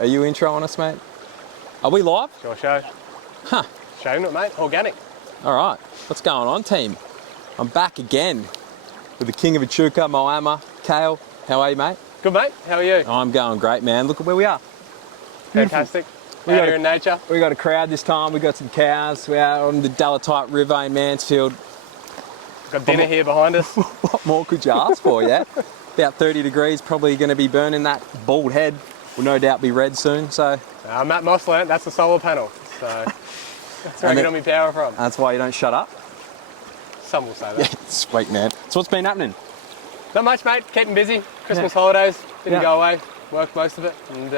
Are you introing us, mate? Are we live? Sure show. Huh. Showing it, mate. Organic. All right. What's going on, team? I'm back again with the king of Echuca, Moama, Kale. How are you, mate? Good, mate. How are you? I'm going great, man. Look at where we are. Fantastic. Out here in nature. We got a crowd this time. We got some cows. We're out on the Dalatite River in Mansfield. Got dinner here behind us. What more could you ask for, yeah? About 30 degrees, probably going to be burning that bald head. Will no doubt be red soon, so... Matt Moss learnt that's the solar panel, so that's where I get all my power from. That's why you don't shut up? Some will say that. Yeah, sweet, man. So what's been happening? Not much, mate. Keeping busy. Christmas holidays. Didn't go away. Worked most of it. And,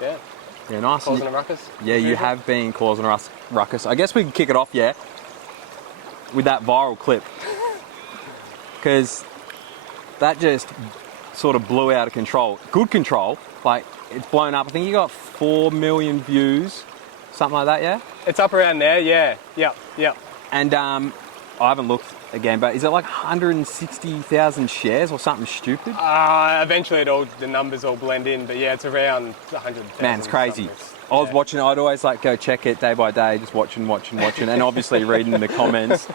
yeah, nice. causing a ruckus. Yeah, you have been causing a ruckus. I guess we can kick it off, with that viral clip. Because that just sort of blew out of control. Good control. Like, it's blown up. I think you got 4 million views, something like that, yeah? It's up around there, yeah. Yep. And I haven't looked again, but is it like 160,000 shares or something stupid? Eventually the numbers all blend in, but yeah, it's around 100,000. Man, it's crazy. I was watching it. I'd always go check it day by day, just watching, and obviously reading the comments.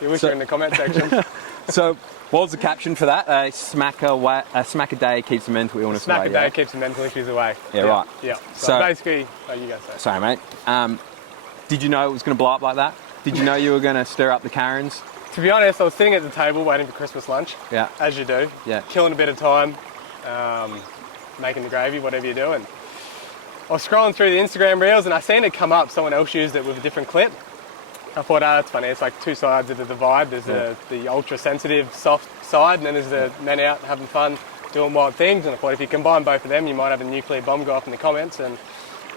You wish you were in the comment section. So, what was the caption for that? A smack a day keeps the mental illness away. Smack a day keeps the mental issues away. Yeah, right. Yeah. So basically, you go say. Sorry, mate. Did you know it was going to blow up like that? Did you know you were going to stir up the Karens? To be honest, I was sitting at the table waiting for Christmas lunch. Yeah. As you do. Yeah. Killing a bit of time, making the gravy, whatever you're doing. I was scrolling through the Instagram reels and I seen it come up. Someone else used it with a different clip. I thought, that's funny. It's like two sides of the divide. There's the ultra-sensitive, soft side, and then there's the men out having fun, doing wild things. And I thought if you combine both of them, you might have a nuclear bomb go off in the comments. And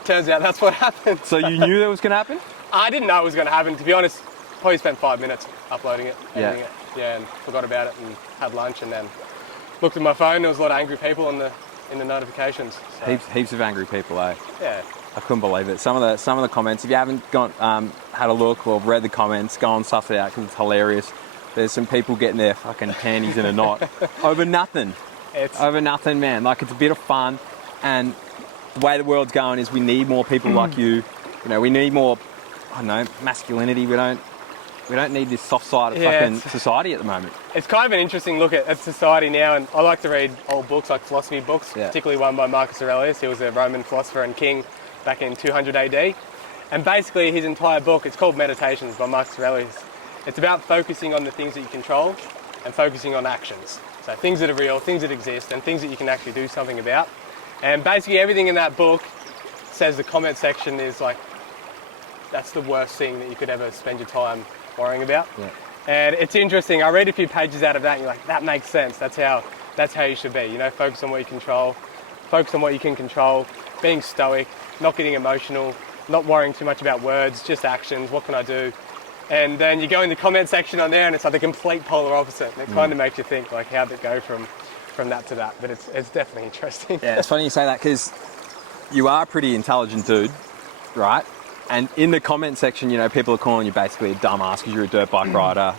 turns out that's what happened. So you knew that was going to happen? I didn't know it was going to happen. To be honest, probably spent 5 minutes uploading it, editing it. Yeah, and forgot about it and had lunch and then looked at my phone. There was a lot of angry people in the notifications. So. Heaps of angry people, eh? Yeah. I couldn't believe it. Some of the comments, if you haven't had a look or read the comments, go and suss it out because it's hilarious. There's some people getting their fucking panties in a knot over nothing. Over nothing, man. Like, it's a bit of fun, and the way the world's going is we need more people like you. You know, we need more, I don't know, masculinity. We don't need this soft side of fucking society at the moment. It's kind of an interesting look at society now, and I like to read old books, like philosophy books, particularly one by Marcus Aurelius. He was a Roman philosopher and king back in 200 AD. And basically his entire book, it's called Meditations by Marcus Aurelius. It's about focusing on the things that you control and focusing on actions. So things that are real, things that exist, and things that you can actually do something about. And basically everything in that book says the comment section is like, that's the worst thing that you could ever spend your time worrying about. Yeah. And it's interesting, I read a few pages out of that and you're like, that makes sense. That's how you should be, focus on what you control, focus on what you can control, being stoic, not getting emotional, not worrying too much about words, just actions, what can I do? And then you go in the comment section on there and it's like the complete polar opposite. And it kind of makes you think, like, how'd it go from that to that? But it's definitely interesting. Yeah, it's funny you say that because you are a pretty intelligent dude, right? And in the comment section, people are calling you basically a dumbass because you're a dirt bike rider.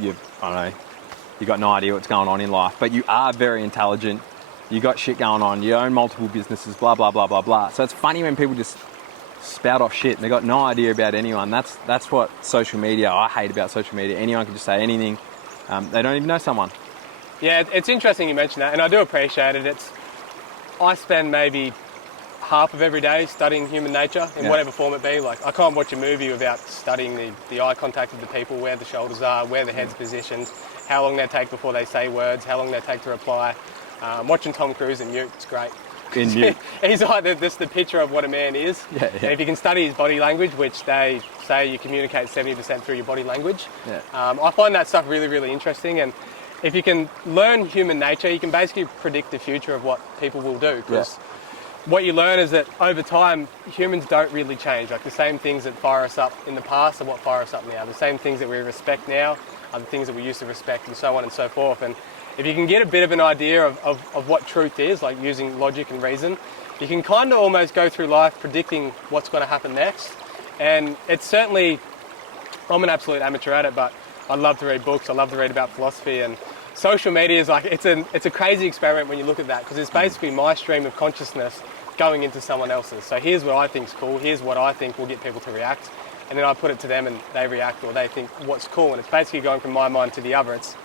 You got no idea what's going on in life, but you are very intelligent. You got shit going on. You own multiple businesses, blah, blah, blah, blah, blah. So it's funny when people just spout off shit and they got no idea about anyone. That's what social media, I hate about social media. Anyone can just say anything. They don't even know someone. Yeah, it's interesting you mention that, and I do appreciate it. I spend maybe half of every day studying human nature in whatever form it be. Like, I can't watch a movie without studying the eye contact of the people, where the shoulders are, where the head's positioned, how long they take before they say words, how long they take to reply. Watching Tom Cruise in Mute, it's great. In Mute. He's like the picture of what a man is. Yeah. And if you can study his body language, which they say you communicate 70% through your body language, I find that stuff really, really interesting. And if you can learn human nature, you can basically predict the future of what people will do. Because what you learn is that over time, humans don't really change. Like, the same things that fire us up in the past are what fire us up now. The same things that we respect now are the things that we used to respect, and so on and so forth. And if you can get a bit of an idea of what truth is, like using logic and reason, you can kind of almost go through life predicting what's going to happen next. And it's certainly, I'm an absolute amateur at it, but I love to read books, I love to read about philosophy, and social media is like, it's a crazy experiment when you look at that, because it's basically my stream of consciousness going into someone else's. So here's what I think's cool, here's what I think will get people to react, and then I put it to them and they react, or they think what's cool, and it's basically going from my mind to the other. It's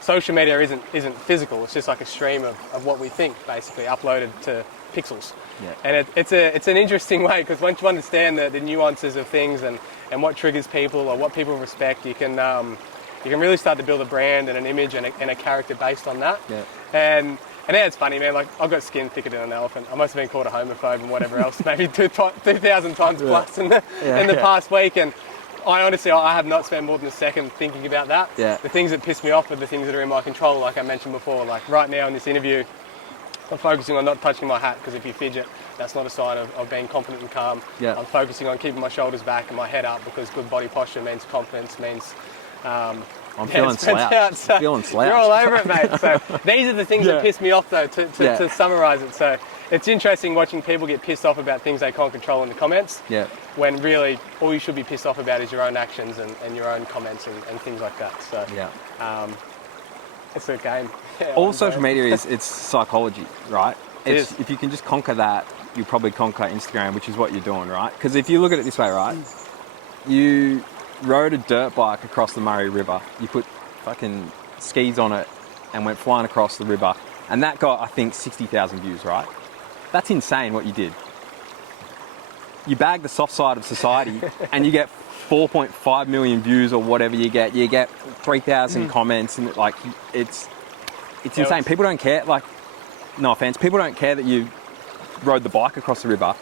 social media isn't physical, it's just like a stream of what we think, basically uploaded to pixels. Yeah. And it's an interesting way, because once you understand the nuances of things and what triggers people or what people respect, you can really start to build a brand and an image and a character based on that. Yeah. And yeah, it's funny, man. Like, I've got skin thicker than an elephant. I must have been called a homophobe and whatever else, maybe 2,000 times plus in the past week. And I honestly have not spent more than a second thinking about that. Yeah. The things that piss me off are the things that are in my control, like I mentioned before. Like right now in this interview, I'm focusing on not touching my hat, because if you fidget, that's not a sign of being confident and calm. Yeah. I'm focusing on keeping my shoulders back and my head up, because good body posture means confidence, means... I'm feeling slouched. So feeling slouched. you're all over it, mate. So these are the things that piss me off, though, to summarise it. So it's interesting watching people get pissed off about things they can't control in the comments, when really all you should be pissed off about is your own actions and your own comments and things like that. So it's a game. Yeah, all social media it's psychology, right? It is. If you can just conquer that, you'll probably conquer Instagram, which is what you're doing, right? Because if you look at it this way, right, you rode a dirt bike across the Murray River, you put fucking skis on it and went flying across the river, and that got, I think, 60,000 views, right? That's insane what you did. You bag the soft side of society and you get 4.5 million views or whatever you get 3,000 comments, and like it's insane. People don't care, like, no offense, people don't care that you rode the bike across the river.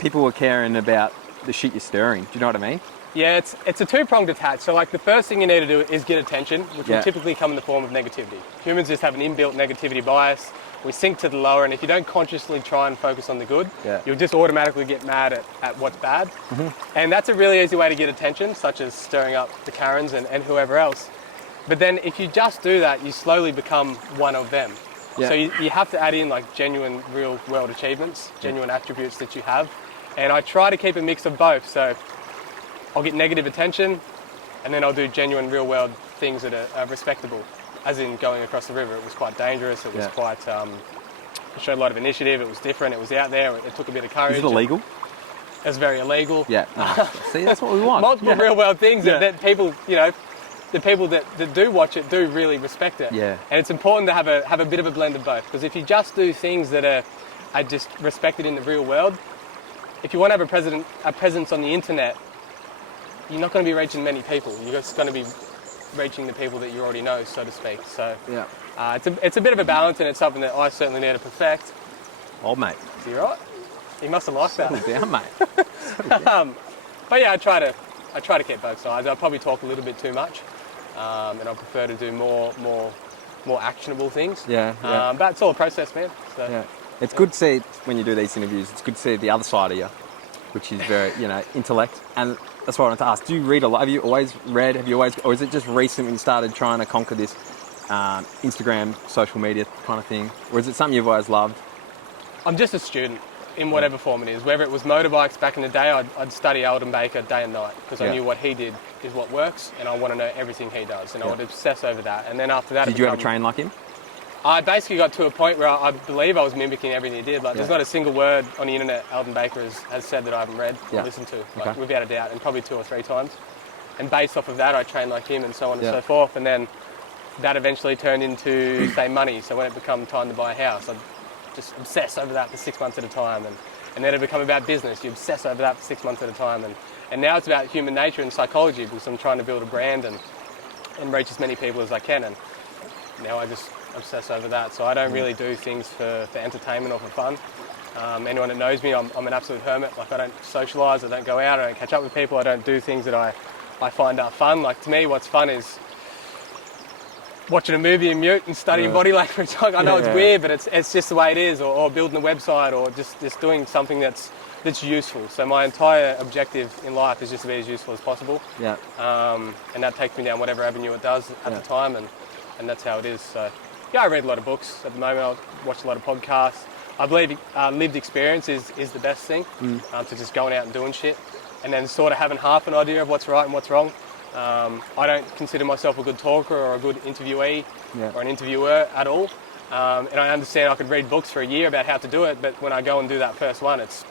People are caring about the shit you're stirring. Do you know what I mean? Yeah, it's a two-pronged attack. So like the first thing you need to do is get attention, which will typically come in the form of negativity. Humans just have an inbuilt negativity bias. We sink to the lower, and if you don't consciously try and focus on the good, you'll just automatically get mad at what's bad. And that's a really easy way to get attention, such as stirring up the Karens and whoever else. But then if you just do that, you slowly become one of them. So you have to add in like genuine real world achievements, genuine attributes that you have. And I try to keep a mix of both. So I'll get negative attention, and then I'll do genuine real world things that are respectable. As in going across the river, it was quite dangerous, it was quite, it showed a lot of initiative, it was different, it was out there, it took a bit of courage. Is it illegal? It was very illegal. Yeah, no. See, that's what we want. Multiple real world things that people, you know, the people that do watch it do really respect it. Yeah. And it's important to have a bit of a blend of both, because if you just do things that are just respected in the real world, if you want to have a presence on the internet, you're not going to be reaching many people. You're just going to be reaching the people that you already know, so to speak. So it's a bit of a balance, and it's something that I certainly need to perfect. Old mate. Is he right? He must have liked that. Settle down, mate. But yeah, I try to keep both sides. I probably talk a little bit too much, and I prefer to do more actionable things. But it's all a process, man. So, it's good to see when you do these interviews. It's good to see the other side of you, which is very, intellect. And that's what I wanted to ask. Do you read a lot? Have you always read? Or is it just recent when you started trying to conquer this Instagram, social media kind of thing? Or is it something you've always loved? I'm just a student in whatever form it is. Whether it was motorbikes back in the day, I'd study Alden Baker day and night, because I knew what he did is what works, and I want to know everything he does, and I would obsess over that. And then after that, did you ever train like him? I basically got to a point where I believe I was mimicking everything he did. Like, there's not a single word on the internet Alden Baker has said that I haven't read or listened to, without a doubt, and probably 2 or 3 times. And based off of that, I trained like him, and so on and so forth. And then that eventually turned into, say, money. So when it became time to buy a house, I'd just obsess over that for 6 months at a time. And then it became about business. You obsess over that for 6 months at a time. And now it's about human nature and psychology, because I'm trying to build a brand and reach as many people as I can. And now I just obsess over that. So I don't really do things for entertainment or for fun. Anyone that knows me, I'm an absolute hermit. Like, I don't socialise, I don't go out, I don't catch up with people, I don't do things that I find are fun. Like, to me, what's fun is watching a movie in mute and studying body language. I know it's weird, but it's just the way it is, or building a website, or just doing something that's useful. So my entire objective in life is just to be as useful as possible. And that takes me down whatever avenue it does at the time, and that's how it is. So I read a lot of books at the moment. I watch a lot of podcasts. I believe lived experience is the best thing, to just going out and doing shit, and then sort of having half an idea of what's right and what's wrong. I don't consider myself a good talker or a good interviewee or an interviewer at all. And I understand I could read books for a year about how to do it, but when I go and do that first one, it's,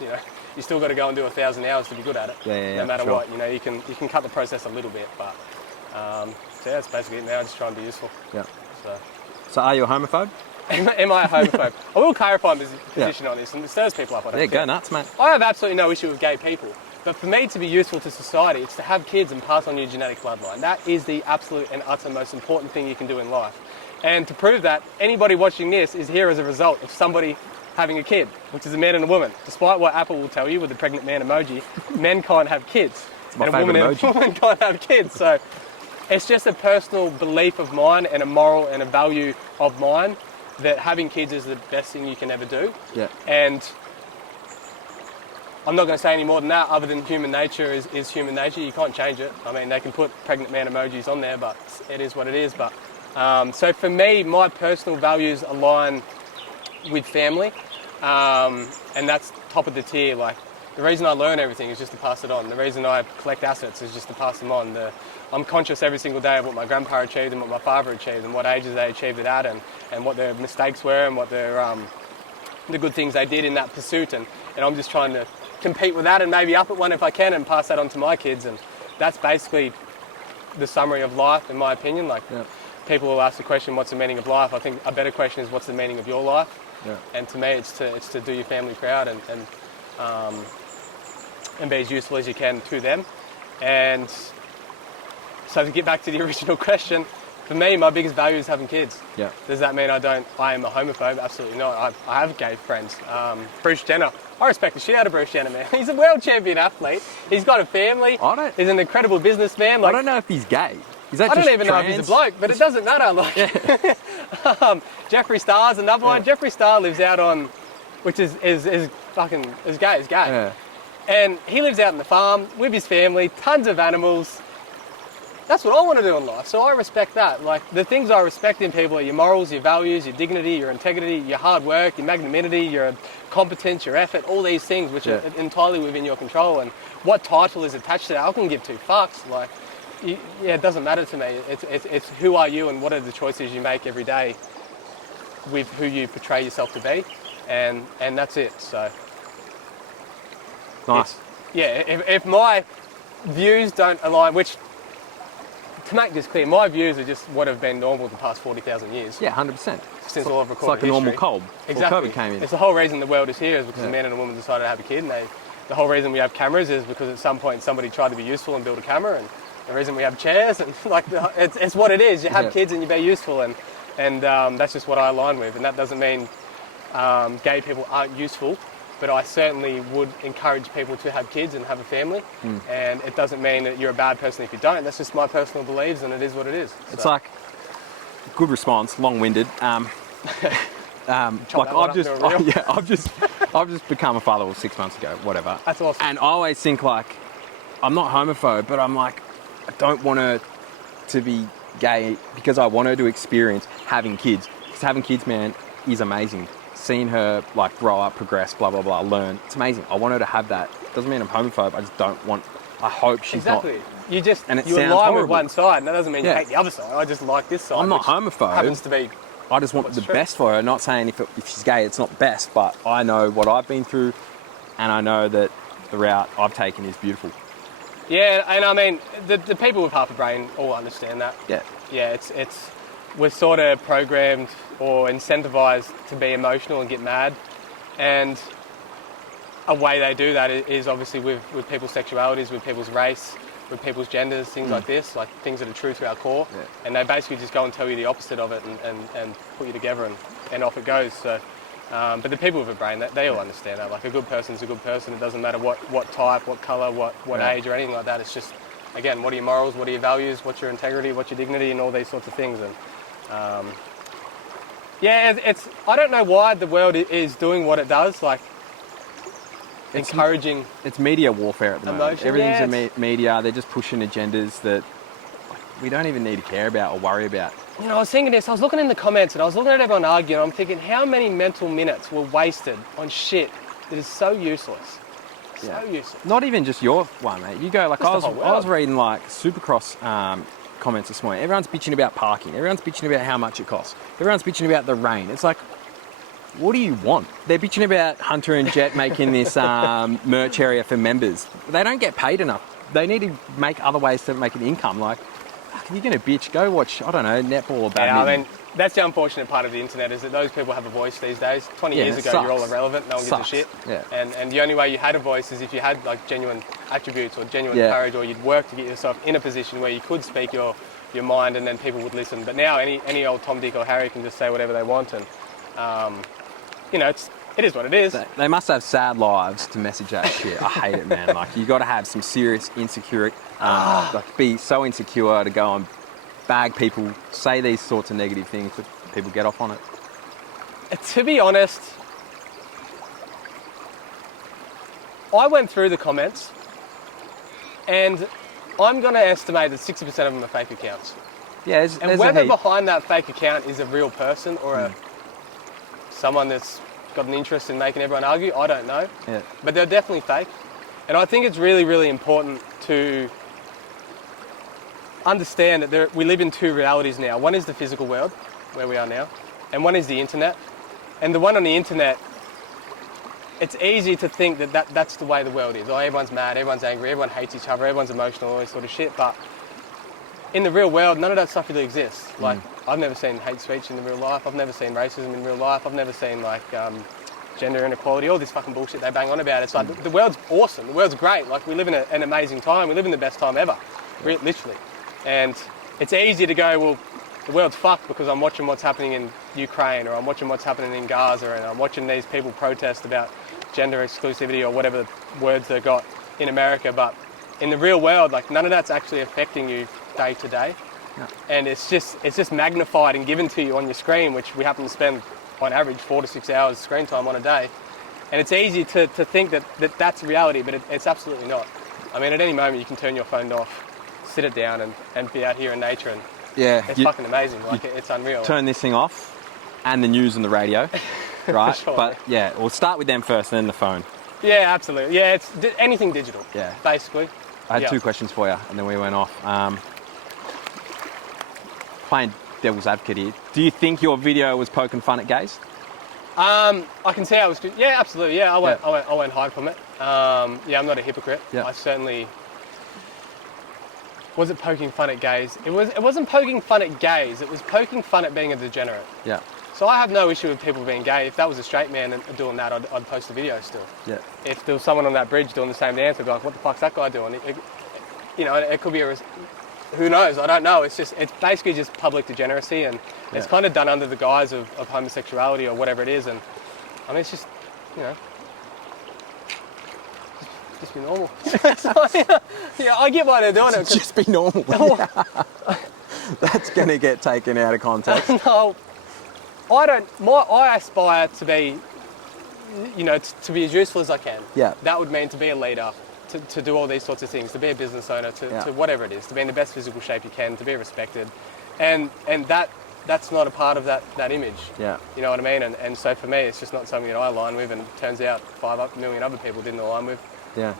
you know, you still got to go and do 1,000 hours to be good at it. Yeah, no matter sure. what, you know, you can cut the process a little bit, but so yeah, that's basically it now. Just try and be useful. Yeah. So So are you a homophobe? am I a homophobe? I will clarify my position on this, and it stirs people up. I don't Yeah, care. go nuts, mate. I have absolutely no issue with gay people. But for me to be useful to society, it's to have kids and pass on your genetic bloodline. That is the absolute and utter most important thing you can do in life. And to prove that, anybody watching this is here as a result of somebody having a kid, which is a man and a woman. Despite what Apple will tell you with the pregnant man emoji, men can't have kids. It's my and a woman favourite emoji. and a woman can't have kids. So it's just a personal belief of mine and a moral and a value of mine that having kids is the best thing you can ever do. Yeah. And I'm not going to say any more than that, other than human nature is human nature. You can't change it. I mean, they can put pregnant man emojis on there, but it is what it is. But so for me, my personal values align with family, and that's top of the tier. Like, the reason I learn everything is just to pass it on. The reason I collect assets is just to pass them on. I'm conscious every single day of what my grandpa achieved and what my father achieved and what ages they achieved it at, and what their mistakes were and what their the good things they did in that pursuit. And I'm just trying to compete with that and maybe up it one if I can and pass that on to my kids. And that's basically the summary of life, in my opinion. Like, people will ask the question, what's the meaning of life? I think a better question is, what's the meaning of your life? Yeah. And to me, it's to do your family proud and be as useful as you can to them. And so to get back to the original question, for me, my biggest value is having kids. Yeah. Does that mean I am a homophobe? Absolutely not. I have gay friends. Bruce Jenner. I respect the shit out of Bruce Jenner, man. He's a world champion athlete. He's got a family. He's an incredible businessman. I don't know if he's gay. Is that I just don't even know if trans? he's a bloke, but it doesn't matter. Like, Jeffree Star's another one. Jeffree Star lives out on, which is fucking as gay as gay. Yeah. And he lives out in the farm with his family, tons of animals. That's what I want to do in life, so I respect that. Like, the things I respect in people are your morals, your values, your dignity, your integrity, your hard work, your magnanimity, your competence, your effort, all these things which are entirely within your control. And what title is attached to that, I couldn't give two fucks. Like, it doesn't matter to me. It's who are you and what are the choices you make every day with who you portray yourself to be, and that's it. So Nice. If my views don't align, which, to make this clear, my views are just what have been normal the past 40,000 years. Yeah, 100%. Since all of recorded It's like a normal history. cold. Exactly. COVID came in. It's the whole reason the world is here is because a man and a woman decided to have a kid. And the whole reason we have cameras is because at some point somebody tried to be useful and build a camera. And the reason we have chairs, and like, it's what it is. You have kids and you be useful, and that's just what I align with. And that doesn't mean gay people aren't useful, but I certainly would encourage people to have kids and have a family. And it doesn't mean that you're a bad person if you don't. That's just my personal beliefs, and it is what it is. It's like, good response, long-winded. Like, I've just become a father 6 months ago, whatever. That's awesome. And I always think, like, I'm not homophobe, but I'm like, I don't want her to be gay because I want her to experience having kids. Because having kids, man, is amazing. Seeing her, like, grow up, progress, blah, blah, blah, learn. It's amazing. I want her to have that. Doesn't mean I'm homophobe. I just don't want... I hope she's not... You just... And it you sounds align horrible. with one side, and that doesn't mean you hate the other side. I just like this side. I'm not which homophobe. happens to be... I just want the best for her. Not saying if she's gay, it's not best, but I know what I've been through, and I know that the route I've taken is beautiful. Yeah, and I mean, the people with half a brain all understand that. Yeah. Yeah, we're sort of programmed or incentivized to be emotional and get mad, and a way they do that is obviously with people's sexualities, with people's race, with people's genders, things like this, like things that are true to our core. Yeah. And they basically just go and tell you the opposite of it and put you together and off it goes. So, but the people with a brain, they all understand that. Like, a good person's a good person. It doesn't matter what type, what colour, what age or anything like that. It's just, again, what are your morals, what are your values, what's your integrity, what's your dignity, and all these sorts of things. And I don't know why the world is doing what it does, like, encouraging... It's media warfare at the moment. Emotion, Everything's media. They're just pushing agendas that we don't even need to care about or worry about. You know, I was thinking this, I was looking in the comments and I was looking at everyone arguing, I'm thinking how many mental minutes were wasted on shit that is so useless. So useless. Not even just your one, mate. You go, like, Just I the whole was world. reading, like, Supercross comments this morning. Everyone's bitching about parking. Everyone's bitching about how much it costs. Everyone's bitching about the rain. It's like, what do you want? They're bitching about Hunter and Jet making this merch area for members. They don't get paid enough. They need to make other ways to make an income. Like, if you're going to bitch, go watch, I don't know, netball or badminton. Yeah, I mean, that's the unfortunate part of the internet, is that those people have a voice these days. 20 years ago, you're all irrelevant. No one gives a shit. Yeah. And the only way you had a voice is if you had like genuine attributes or genuine courage, or you'd work to get yourself in a position where you could speak your mind, and then people would listen. But now any old Tom, Dick or Harry can just say whatever they want, and you know, it is what it is. They must have sad lives to message that shit. I hate it, man. Like, you got to have some serious insecurity. Like, be so insecure to go and bag people, say these sorts of negative things, but people get off on it. To be honest, I went through the comments, and I'm going to estimate that 60% of them are fake accounts. Yeah, and whether behind that fake account is a real person or someone that's got an interest in making everyone argue, I don't know. Yeah. But they're definitely fake. And I think it's really, really important to understand that we live in two realities now. One is the physical world, where we are now, and one is the internet. And the one on the internet, it's easy to think that that's the way the world is. Oh, everyone's mad, everyone's angry, everyone hates each other, everyone's emotional, all this sort of shit. But in the real world, none of that stuff really exists. Like, I've never seen hate speech in the real life. I've never seen racism in real life. I've never seen like gender inequality, all this fucking bullshit they bang on about. It's like, the world's awesome. The world's great. Like, we live in an amazing time. We live in the best time ever, literally. And it's easy to go, well, the world's fucked because I'm watching what's happening in Ukraine, or I'm watching what's happening in Gaza, and I'm watching these people protest about gender exclusivity or whatever words they've got in America. But in the real world, like, none of that's actually affecting you day to day. No. And it's just magnified and given to you on your screen, which we happen to spend on average 4 to 6 hours screen time on a day. And it's easy to think that's reality, but it's absolutely not. I mean, at any moment you can turn your phone off, sit it down and be out here in nature, and it's fucking amazing. Like, it's unreal. Turn this thing off, and the news and the radio, right? Sure. But yeah, we'll start with them first, and then the phone. Yeah, absolutely. Yeah, it's anything digital. Yeah, basically. I had 2 questions for you, and then we went off. Playing devil's advocate here, do you think your video was poking fun at gays? I can see how it was good. Yeah, absolutely. Yeah, I won't hide from it. Yeah, I'm not a hypocrite. Yeah. I certainly... Was it poking fun at gays? It wasn't poking fun at gays. It was poking fun at being a degenerate. Yeah. So I have no issue with people being gay. If that was a straight man doing that, I'd post the video still. Yeah. If there was someone on that bridge doing the same dance, I'd be like, what the fuck's that guy doing? It could be who knows? I don't know. It's basically just public degeneracy, and it's kind of done under the guise of homosexuality or whatever it is. And I mean, it's just, just be normal. Yeah, I get why they're doing it. Just be normal. That's going to get taken out of context. No, I aspire to be, to be as useful as I can. Yeah. That would mean to be a leader, to do all these sorts of things, to be a business owner, to whatever it is, to be in the best physical shape you can, to be respected, and that's not a part of that image. Yeah. You know what I mean? And so for me, it's just not something that I align with, and it turns out 5 million other people didn't align with. Yeah.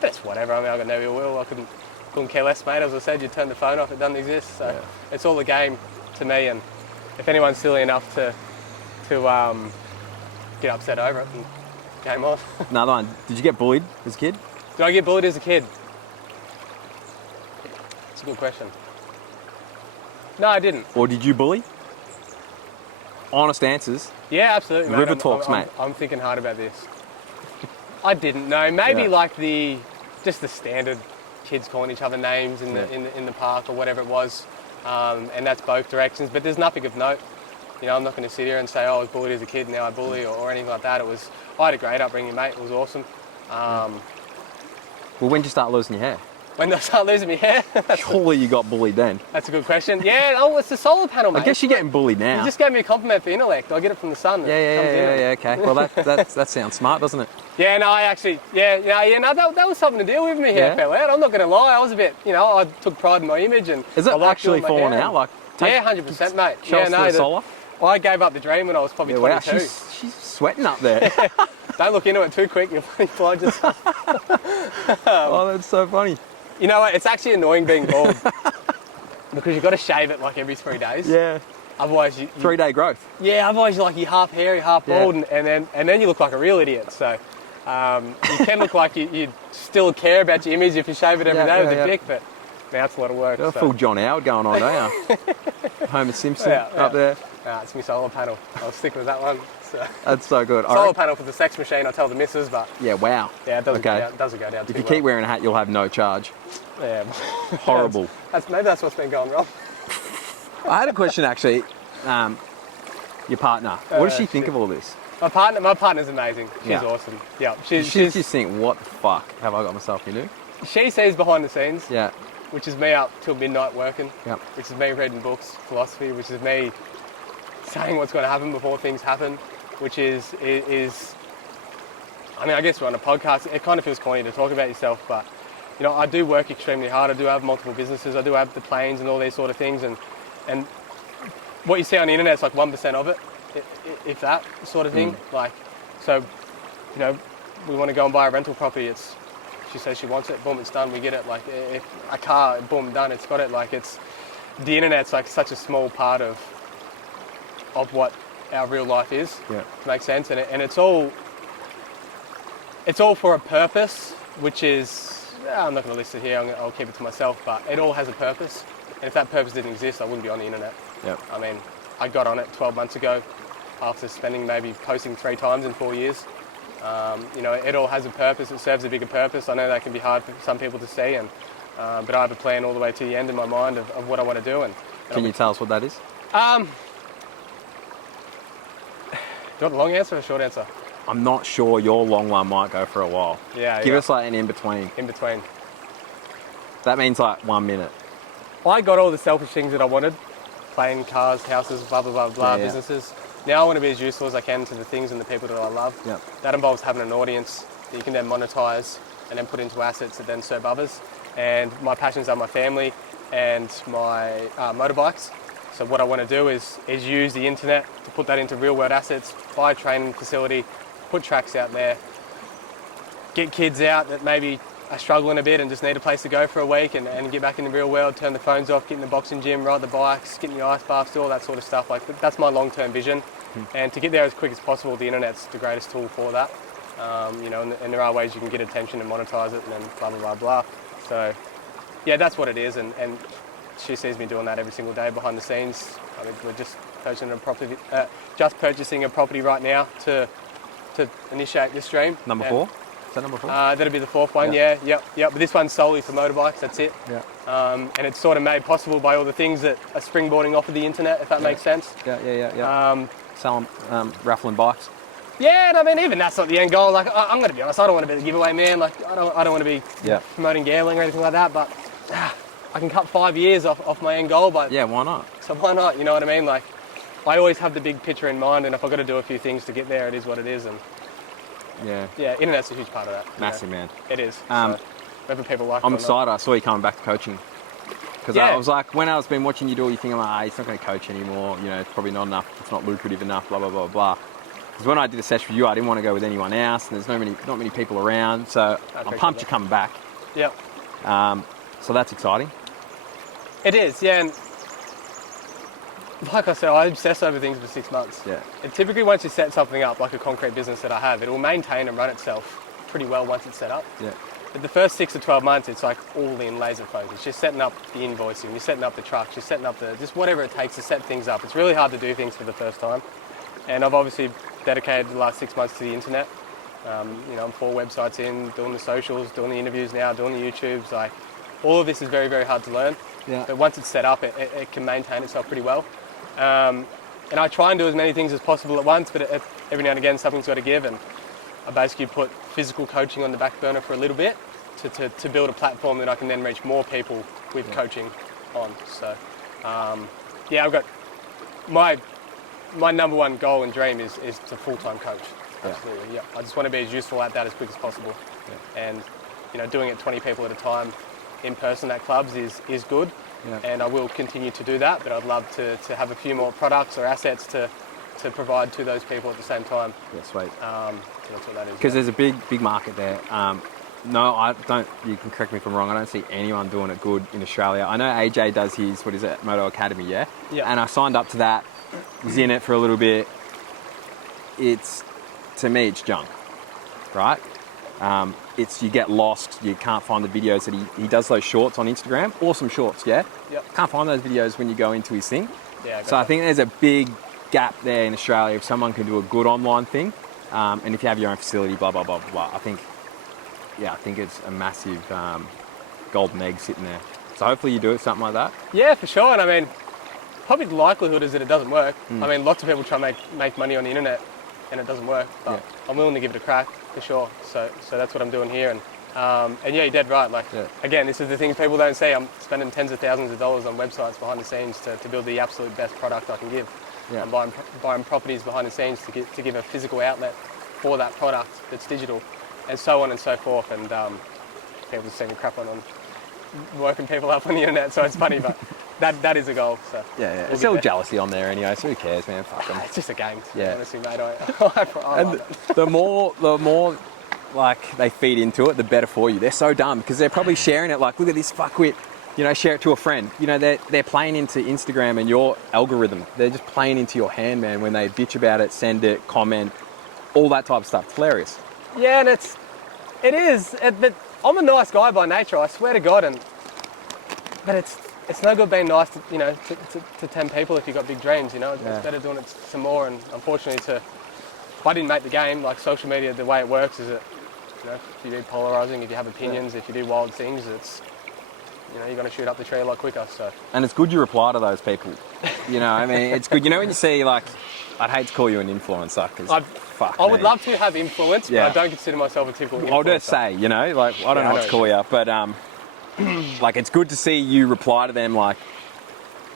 But it's whatever. I mean, I got no ill will. I couldn't care less, mate. As I said, you turn the phone off, it doesn't exist. So it's all a game to me. And if anyone's silly enough to get upset over it, then game on. Another one. Did you get bullied as a kid? Did I get bullied as a kid? That's a good question. No, I didn't. Or did you bully? Honest answers. Yeah, absolutely, mate. River talks, mate. I'm thinking hard about this. I didn't know. Maybe like just the standard kids calling each other names in the park or whatever it was, and that's both directions. But there's nothing of note. I'm not going to sit here and say, oh, I was bullied as a kid, now I bully, or anything like that. I had a great upbringing, mate. It was awesome. Well, when did you start losing your hair? When did I start losing my hair? Surely you got bullied then. That's a good question. Yeah, it's the solar panel, mate. I guess you're getting bullied now. You just gave me a compliment for intellect. I get it from the sun. Yeah, okay. Well, that sounds smart, doesn't it? Yeah, no, I actually, that was something to deal with. Me hair fell out. I'm not going to lie. I was a bit, I took pride in my image, and is it actually falling out? Like, 100%, mate. Show us the solar. I gave up the dream when I was probably 22. Wow, she's sweating up there. Don't look into it too quick. You'll find yourself. Oh, that's so funny. You know what? It's actually annoying being bald. because you've got to shave it like every 3 days. Yeah. Otherwise, you 3-day growth. yeah. Otherwise, you're half hairy, half bald, and then you look like a real idiot. So you can look like you still care about your image if you shave it every day with a pick, but now it's a lot of work. Got a full John Howard going on, don't you? Homer Simpson up there. It's my solar panel. I'll stick with that one. So. That's so good. Solar panel for the sex machine, I tell the missus, but... Yeah, wow. Yeah, it doesn't go down. It doesn't go down if you keep wearing a hat, you'll have no charge. Yeah. Horrible. Maybe that's what's been going wrong. I had a question, actually. Your partner, what does she think of all this? My partner's amazing. She's awesome. Yeah. She's just think, what the fuck have I got myself into? She sees behind the scenes. Yeah. Which is me up till midnight working. Yeah. Which is me reading books, philosophy, which is me saying what's going to happen before things happen, which is I mean, I guess we're on a podcast. It kind of feels corny to talk about yourself, but you know, I do work extremely hard. I do have multiple businesses. I do have the planes and all these sort of things, and what you see on the internet is like 1% of it, if that sort of thing. Like, so, you know, we want to go and buy a rental property. She says she wants it, boom, it's done. We get it. Like, if a car, boom, done. It's got it. Like, the internet's like such a small part of what our real life is. Yeah. To make sense, and it's all for a purpose, which is I'm not going to list it here. I'll keep it to myself. But it all has a purpose, and if that purpose didn't exist, I wouldn't be on the internet. Yep. I mean, I got on it 12 months ago after posting 3 times in 4 years. You know, it all has a purpose. It serves a bigger purpose. I know that can be hard for some people to see, but I have a plan all the way to the end in my mind of what I want to do. Can you tell us what that is? Do you want a long answer or a short answer? I'm not sure. Your long one might go for a while. Yeah. Give us like an in-between. In between. That means like 1 minute. I got all the selfish things that I wanted. Plane, cars, houses, blah, blah, blah, blah, businesses. Now I want to be as useful as I can to the things and the people that I love. Yep. That involves having an audience that you can then monetize and then put into assets that then serve others. And my passions are my family and my motorbikes. So what I want to do is use the internet to put that into real world assets, buy a training facility, put tracks out there, get kids out that maybe are struggling a bit and just need a place to go for a week and get back in the real world, turn the phones off, get in the boxing gym, ride the bikes, get in the ice baths, do all that sort of stuff. Like, that's my long-term vision. And to get there as quick as possible, the internet's the greatest tool for that. You know, and there are ways you can get attention and monetize it and then blah, blah, blah, blah. So, yeah, that's what it is. And she sees me doing that every single day behind the scenes. I mean, we're just purchasing a property right now to initiate this stream. Number 4? Is that number 4? That'll be the 4th one, yeah. But this one's solely for motorbikes, that's it. Yeah. And it's sort of made possible by all the things that are springboarding off of the internet, if that makes sense. Yeah. Selling, raffling bikes. Yeah, and I mean, even that's not the end goal. Like, I'm going to be honest, I don't want to be the giveaway man. Like, I don't want to be promoting gambling or anything like that, but I can cut 5 years off my end goal. But yeah, why not? So why not, you know what I mean? Like, I always have the big picture in mind, and if I've got to do a few things to get there, it is what it is. And yeah, internet's a huge part of that. Massive, man. It is. So, whether people like it or I'm not. excited. I saw you coming back to coaching. Because I was like, when I was been watching you do all your thing, I'm like, he's not going to coach anymore. You know, it's probably not enough. It's not lucrative enough, blah, blah, blah, blah. Because when I did a session with you, I didn't want to go with anyone else, and there's not many people around. So I'm pumped you're coming back. Yep. So that's exciting. It is, yeah. And like I said, I obsess over things for 6 months. Yeah. And typically once you set something up, like a concrete business that I have, it will maintain and run itself pretty well once it's set up. Yeah. But the first 6 to 12 months, it's like all in laser focus. You're setting up the invoicing, you're setting up the trucks, you're setting up just whatever it takes to set things up. It's really hard to do things for the first time. And I've obviously dedicated the last 6 months to the internet. You know, I'm 4 websites in, doing the socials, doing the interviews now, doing the YouTubes. Like, all of this is very, very hard to learn. Yeah. But once it's set up, it can maintain itself pretty well. And I try and do as many things as possible at once, but every now and again, something's got to give. And I basically put physical coaching on the back burner for a little bit to build a platform that I can then reach more people with coaching on. So, yeah, I've got my number one goal and dream is to full-time coach. Absolutely, yeah. I just want to be as useful at that as quick as possible. Yeah. And, you know, doing it 20 people at a time in person at clubs is good. Yeah. And I will continue to do that, but I'd love to have a few more products or assets to provide to those people at the same time. Yeah, sweet. So that's what that is. Because there's a big market there. No, I don't. You can correct me if I'm wrong. I don't see anyone doing it good in Australia. I know AJ does his, what is it, Moto Academy, yeah? Yeah. And I signed up to that, was in it for a little bit. To me, it's junk, right? You get lost, you can't find the videos that he does those shorts on Instagram. Awesome shorts, yeah? Yep. Can't find those videos when you go into his thing. Yeah. So I think there's a big gap there in Australia if someone can do a good online thing. And if you have your own facility, blah, blah, blah, blah. I think it's a massive golden egg sitting there. So hopefully you do it, something like that. Yeah, for sure. And I mean, probably the likelihood is that it doesn't work. I mean, lots of people try and make money on the internet and it doesn't work. But I'm willing to give it a crack, for sure. So that's what I'm doing here. And yeah, you're dead right. Like, again, this is the things people don't see. I'm spending tens of thousands of dollars on websites behind the scenes to build the absolute best product I can give. Yeah. I'm buying properties behind the sines to give a physical outlet for that product that's digital, and so on and so forth. And people just see me crap on working people up on the internet, so it's funny, but that is a goal. So yeah. It's still jealousy on there anyway, so who cares, man? Fuck them. It's just a game. Yeah. Honestly, mate. I love it. The more like they feed into it, the better for you. They're so dumb because they're probably sharing it like, look at this fuckwit. You know, share it to a friend. You know, they're playing into Instagram and your algorithm. They're just playing into your hand, man, when they bitch about it, send it, comment, all that type of stuff. It's hilarious. Yeah, and it is. But I'm a nice guy by nature, I swear to God. But it's no good being nice to 10 people if you've got big dreams, you know. It's better doing it to more. And unfortunately, if I didn't make the game, like social media, the way it works is that, you know, if you do polarizing, if you have opinions, if you do wild things, you're going to shoot up the tree a lot quicker. So. And it's good you reply to those people. You know, I mean, it's good. You know, when you see, like, I'd hate to call you an influencer because I would love to have influence, but I don't consider myself a typical influencer. I'll just say, you know, like, I don't know what to call you, but like, it's good to see you reply to them like,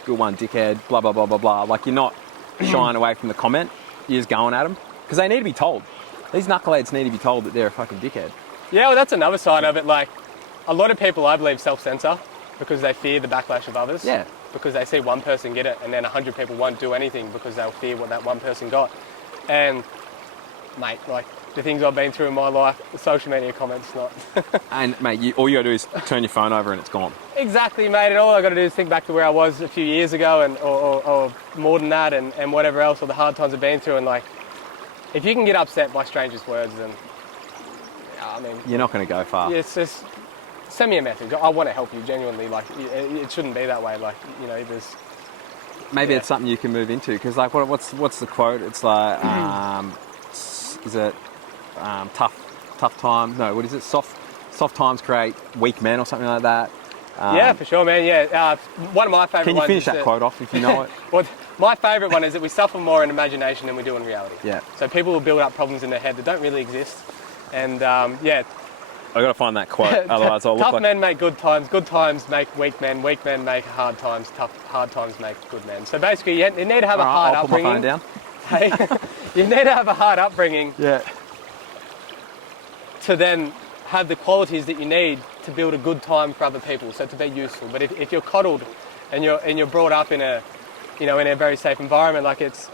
good one, dickhead, blah, blah, blah, blah, blah. Like, you're not shying away from the comment. You're just going at them because they need to be told. These knuckleheads need to be told that they're a fucking dickhead. Yeah, well, that's another side of it. Like, a lot of people, I believe, self-censor because they fear the backlash of others. Yeah. Because they see one person get it and then 100 people won't do anything because they'll fear what that one person got. And, mate, like, the things I've been through in my life, the social media comments, not... And, mate, all you got to do is turn your phone over and it's gone. Exactly, mate. And all I got to do is think back to where I was a few years ago and or more than that and whatever else, or the hard times I've been through. And, like, if you can get upset by strangers' words, then, I mean... You're not going to go far. Yeah, it's just... Send me a message. I want to help you, genuinely. Like, it shouldn't be that way. Like, you know, there's... Maybe it's something you can move into, because, like, what's the quote? It's like, is it tough time? No, what is it? Soft times create weak men or something like that. Yeah, for sure, man. Yeah, one of my favourite ones... Can you finish that quote off if you know it? Well, my favourite one is that we suffer more in imagination than we do in reality. Yeah. So people will build up problems in their head that don't really exist. And, I got to find that quote, otherwise I'll look like... Tough men make good times make weak men make hard times make good men. So basically, you need to have a hard upbringing. I'll put my phone down. You need to have a hard upbringing. Yeah. To then have the qualities that you need to build a good time for other people, so to be useful. But if you're coddled and you're brought up in a very safe environment, like it's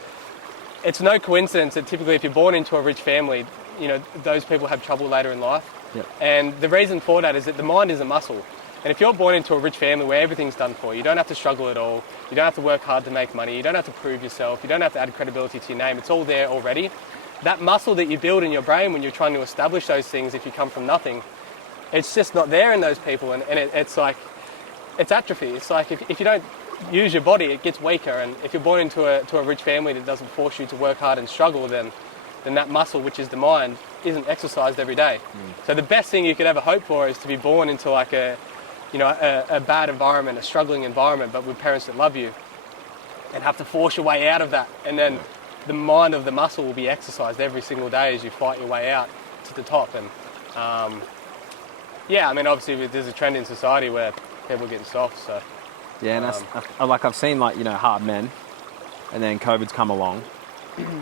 no coincidence that typically if you're born into a rich family, you know, those people have trouble later in life. Yep. And the reason for that is that the mind is a muscle. And if you're born into a rich family where everything's done for you, you don't have to struggle at all, you don't have to work hard to make money, you don't have to prove yourself, you don't have to add credibility to your name, it's all there already. That muscle that you build in your brain when you're trying to establish those things, if you come from nothing, it's just not there in those people. And it's like, it's atrophy. It's like if you don't use your body, it gets weaker. And if you're born into a rich family that doesn't force you to work hard and struggle, then that muscle, which is the mind, isn't exercised every day. So the best thing you could ever hope for is to be born into like a bad environment, a struggling environment, but with parents that love you, and have to force your way out of that. And then the mind of the muscle will be exercised every single day as you fight your way out to the top. And I mean, obviously there's a trend in society where people are getting soft. So yeah, and I've seen, like, you know, hard men, and then COVID's come along,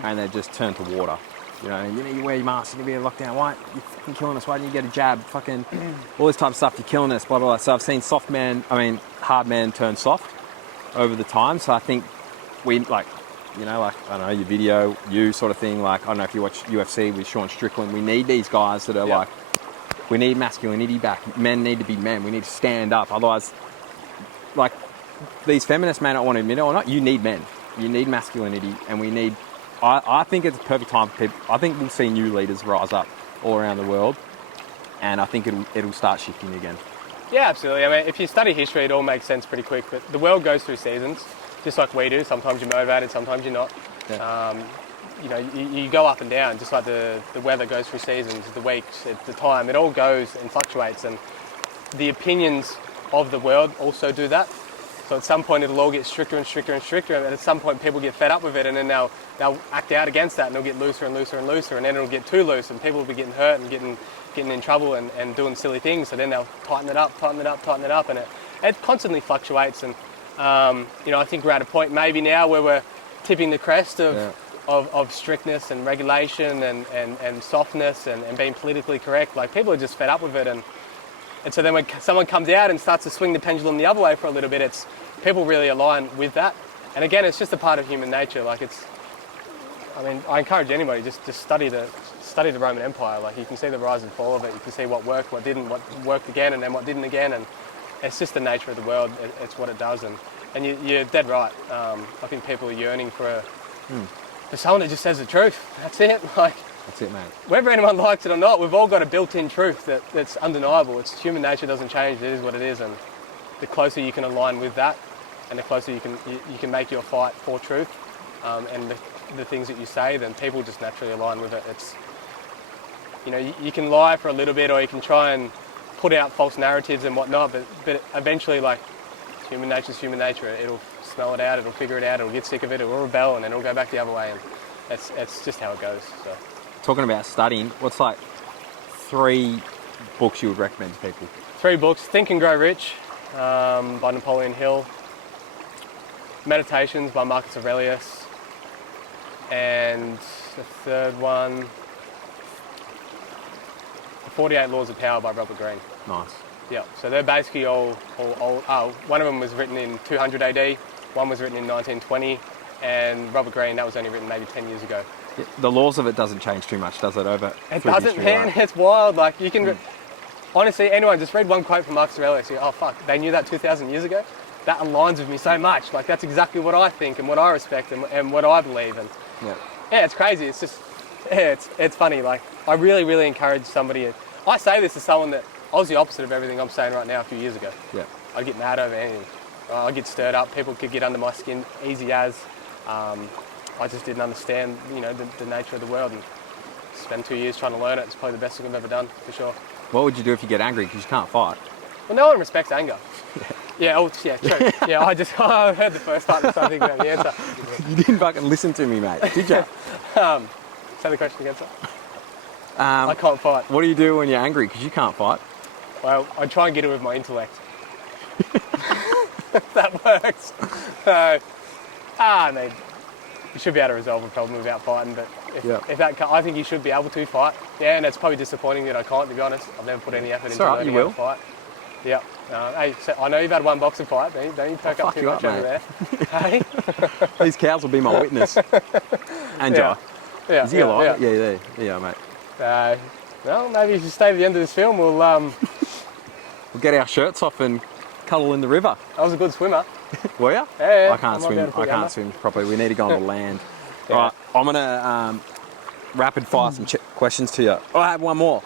and they've just turned to water. You know, you wear your mask, you're going to be in lockdown. Why? You're fucking killing us. Why didn't you get a jab? Fucking all this type of stuff. You're killing us, blah, blah, blah. So I've seen hard men turn soft over the time. So I think we, like, you know, like, I don't know, your video, you sort of thing. Like, I don't know if you watch UFC with Sean Strickland. We need these guys that are like We need masculinity back. Men need to be men. We need to stand up. Otherwise, like, these feminists may not want to admit it or not, you need men. You need masculinity, and we need... I think it's a perfect time for people... I think we'll see new leaders rise up all around the world, and I think it'll start shifting again. Yeah, absolutely. I mean, if you study history, it all makes sense pretty quick. But the world goes through seasons, just like we do. Sometimes you're motivated, sometimes you're not. Yeah. You know, you go up and down, just like the weather goes through seasons, the weeks, the time. It all goes and fluctuates, and the opinions of the world also do that. So at some point, it'll all get stricter and stricter and stricter, and at some point, people get fed up with it, and then they'll act out against that, and it'll get looser and looser and looser, and then it'll get too loose, and people will be getting hurt and getting in trouble and doing silly things. So then they'll tighten it up, and it constantly fluctuates. And you know, I think we're at a point maybe now where we're tipping the crest of strictness and regulation and softness and being politically correct. Like, people are just fed up with it, and so then when someone comes out and starts to swing the pendulum the other way for a little bit, it's people really align with that. And again, it's just a part of human nature. Like, I mean, I encourage anybody just study the Roman Empire. Like, you can see the rise and fall of it. You can see what worked, what didn't, what worked again, and then what didn't again. And it's just the nature of the world. It's what it does. And you're dead right. I think people are yearning for someone that just says the truth. That's it. Like, that's it, mate. Whether anyone likes it or not, we've all got a built-in truth that's undeniable. It's human nature, doesn't change. It is what it is. And the closer you can align with that, and the closer you can make your fight for truth, and the things that you say, then people just naturally align with it. It's, you know, you can lie for a little bit, or you can try and put out false narratives and whatnot, but eventually, like, human nature's human nature. It'll smell it out, it'll figure it out, it'll get sick of it, it'll rebel, and then it'll go back the other way. And it's just how it goes. So. Talking about studying, what's like 3 books you would recommend to people? 3 books: Think and Grow Rich by Napoleon Hill, Meditations by Marcus Aurelius, and the third one, The 48 Laws of Power by Robert Greene. Nice. Yeah, so they're basically all one of them was written in 200 AD, one was written in 1920, and Robert Greene, that was only written maybe 10 years ago. Yeah, the laws of it doesn't change too much, does it, over? It doesn't, man. Right? It's wild. Like, you can... Honestly, anyone, just read one quote from Marcus Aurelius. You go, oh, fuck, they knew that 2,000 years ago? That aligns with me so much. Like, that's exactly what I think and what I respect and what I believe. And yeah, it's crazy. It's just... Yeah, it's funny. Like, I really, really encourage somebody... I say this as someone that... I was the opposite of everything I'm saying right now a few years ago. Yeah. I'd get mad over anything. I'd get stirred up. People could get under my skin easy as. I just didn't understand, you know, the nature of the world, and spend 2 years trying to learn it. It's probably the best thing I've ever done, for sure. What would you do if you get angry because you can't fight? Well, no one respects anger. Yeah, true. Yeah, I heard the first part and started thinking about the answer. You didn't fucking listen to me, mate, did you? Say the question again, sir. I can't fight. What do you do when you're angry because you can't fight? Well, I try and get it with my intellect. That works. I mean, you should be able to resolve a problem without fighting, but I think you should be able to fight. Yeah, and it's probably disappointing that I can't, to be honest. I've never put any effort into learning how to fight. Yeah. Hey, so I know you've had one boxing fight, don't you perk up too much over there. Hey? These cows will be my witness. And Jai. Yeah. Is he alive? Yeah, mate. Well, maybe if you stay to the end of this film, we'll get our shirts off and cuddle in the river. I was a good swimmer. Were you? Yeah. I can't swim. I can't swim properly. We need to go on the land. Yeah. All right, I'm gonna rapid fire some questions to you. Oh, I have one more.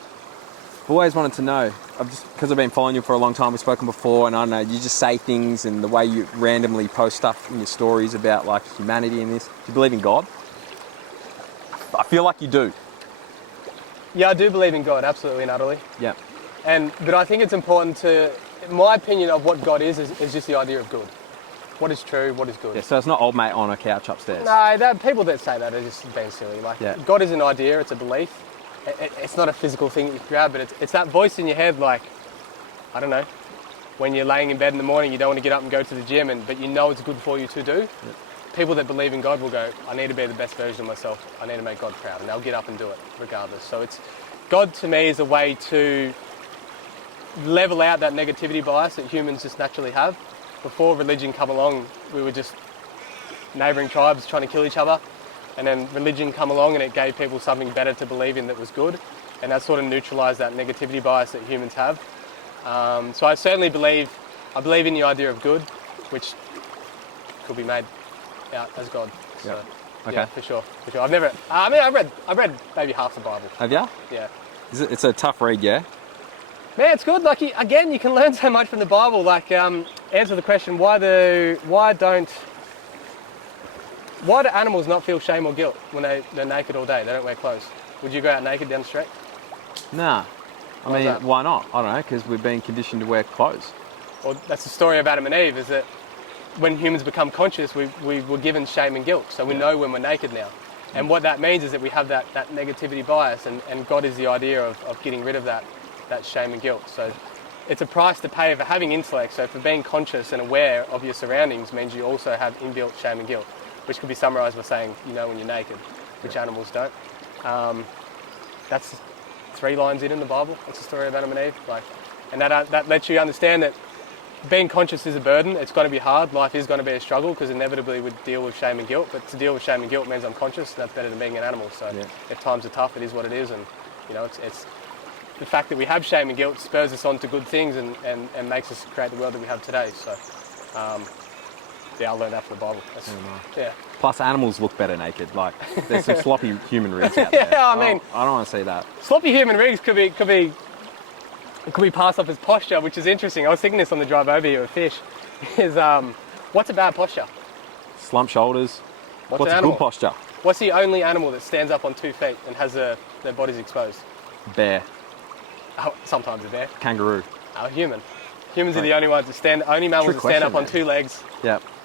I've always wanted to know. Because I've been following you for a long time. We've spoken before, and I don't know. You just say things, and the way you randomly post stuff in your stories about like humanity and this. Do you believe in God? I feel like you do. Yeah, I do believe in God, absolutely and utterly. Yeah. But I think it's important to, my opinion of what God is just the idea of good. What is true, what is good. Yeah, so it's not old mate on a couch upstairs. No, people that say that are just being silly. Like, God is an idea, it's a belief. It's not a physical thing that you grab, but it's that voice in your head, like, I don't know, when you're laying in bed in the morning, you don't want to get up and go to the gym, but you know it's good for you to do. Yeah. People that believe in God will go, I need to be the best version of myself. I need to make God proud. And they'll get up and do it regardless. So God to me is a way to level out that negativity bias that humans just naturally have. Before religion come along, we were just neighbouring tribes trying to kill each other. And then religion come along and it gave people something better to believe in that was good. and that sort of neutralised that negativity bias that humans have. So I certainly believe in the idea of good, which could be made out as God. So, Yep. Okay. Yeah, for sure. I've read maybe half the Bible. Have ya? Yeah. It's a tough read, yeah? Man, it's good. Like, again, you can learn so much from the Bible. Like, answer the question, why do animals not feel shame or guilt when they're naked all day? They don't wear clothes. Would you go out naked down the street? Nah. Why is that? Why not? I don't know, because we've been conditioned to wear clothes. Well, that's the story of Adam and Eve, is that when humans become conscious, we were given shame and guilt. So we know when we're naked now. And what that means is that we have that negativity bias, and God is the idea of getting rid of that shame and guilt. So it's a price to pay for having intellect. So for being conscious and aware of your surroundings means you also have inbuilt shame and guilt, which could be summarised by saying you know when you're naked, which animals don't. That's 3 lines in the Bible. It's the story of Adam and Eve. And that lets you understand that being conscious is a burden. It's going to be hard. Life is going to be a struggle because inevitably we deal with shame and guilt. But to deal with shame and guilt means I'm conscious, and that's better than being an animal. So if times are tough, it is what it is. And it's the fact that we have shame and guilt spurs us on to good things and makes us create the world that we have today. So I learned that from the Bible. Yeah. Plus, animals look better naked. Like, there's some sloppy human rigs out there. Yeah, I mean, I don't want to see that. Sloppy human rigs could be passed off as posture, which is interesting. I was thinking this on the drive over here with Fish. Is what's a bad posture? Slump shoulders. What's an a animal? good posture? What's the only animal that stands up on 2 feet and has their bodies exposed? Bear. Oh, sometimes a bear. Kangaroo. A human. Humans are the only ones only mammals that stand up on 2 legs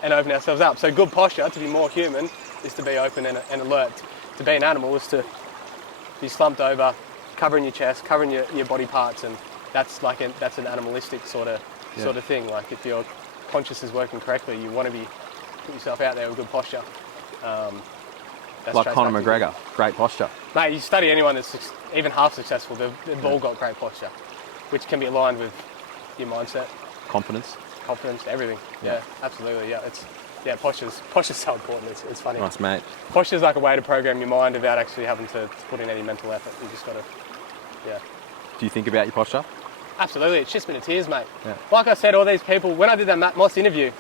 and open ourselves up. So good posture, to be more human, is to be open and alert. To be an animal is to be slumped over, covering your chest, covering your body parts, and that's an animalistic sort of thing. Like, if your conscious is working correctly, you want to put yourself out there with good posture. That's like Conor McGregor, great posture. Mate, you study anyone that's even half successful, they've all got great posture, which can be aligned with your mindset, confidence, everything. Yeah, absolutely. Yeah, posture's so important. It's funny. Nice, mate. Posture's like a way to program your mind without actually having to put in any mental effort. You just got to, Do you think about your posture? Absolutely, it shits me to tears, mate. Yeah. Like I said, all these people, when I did that Matt Moss interview,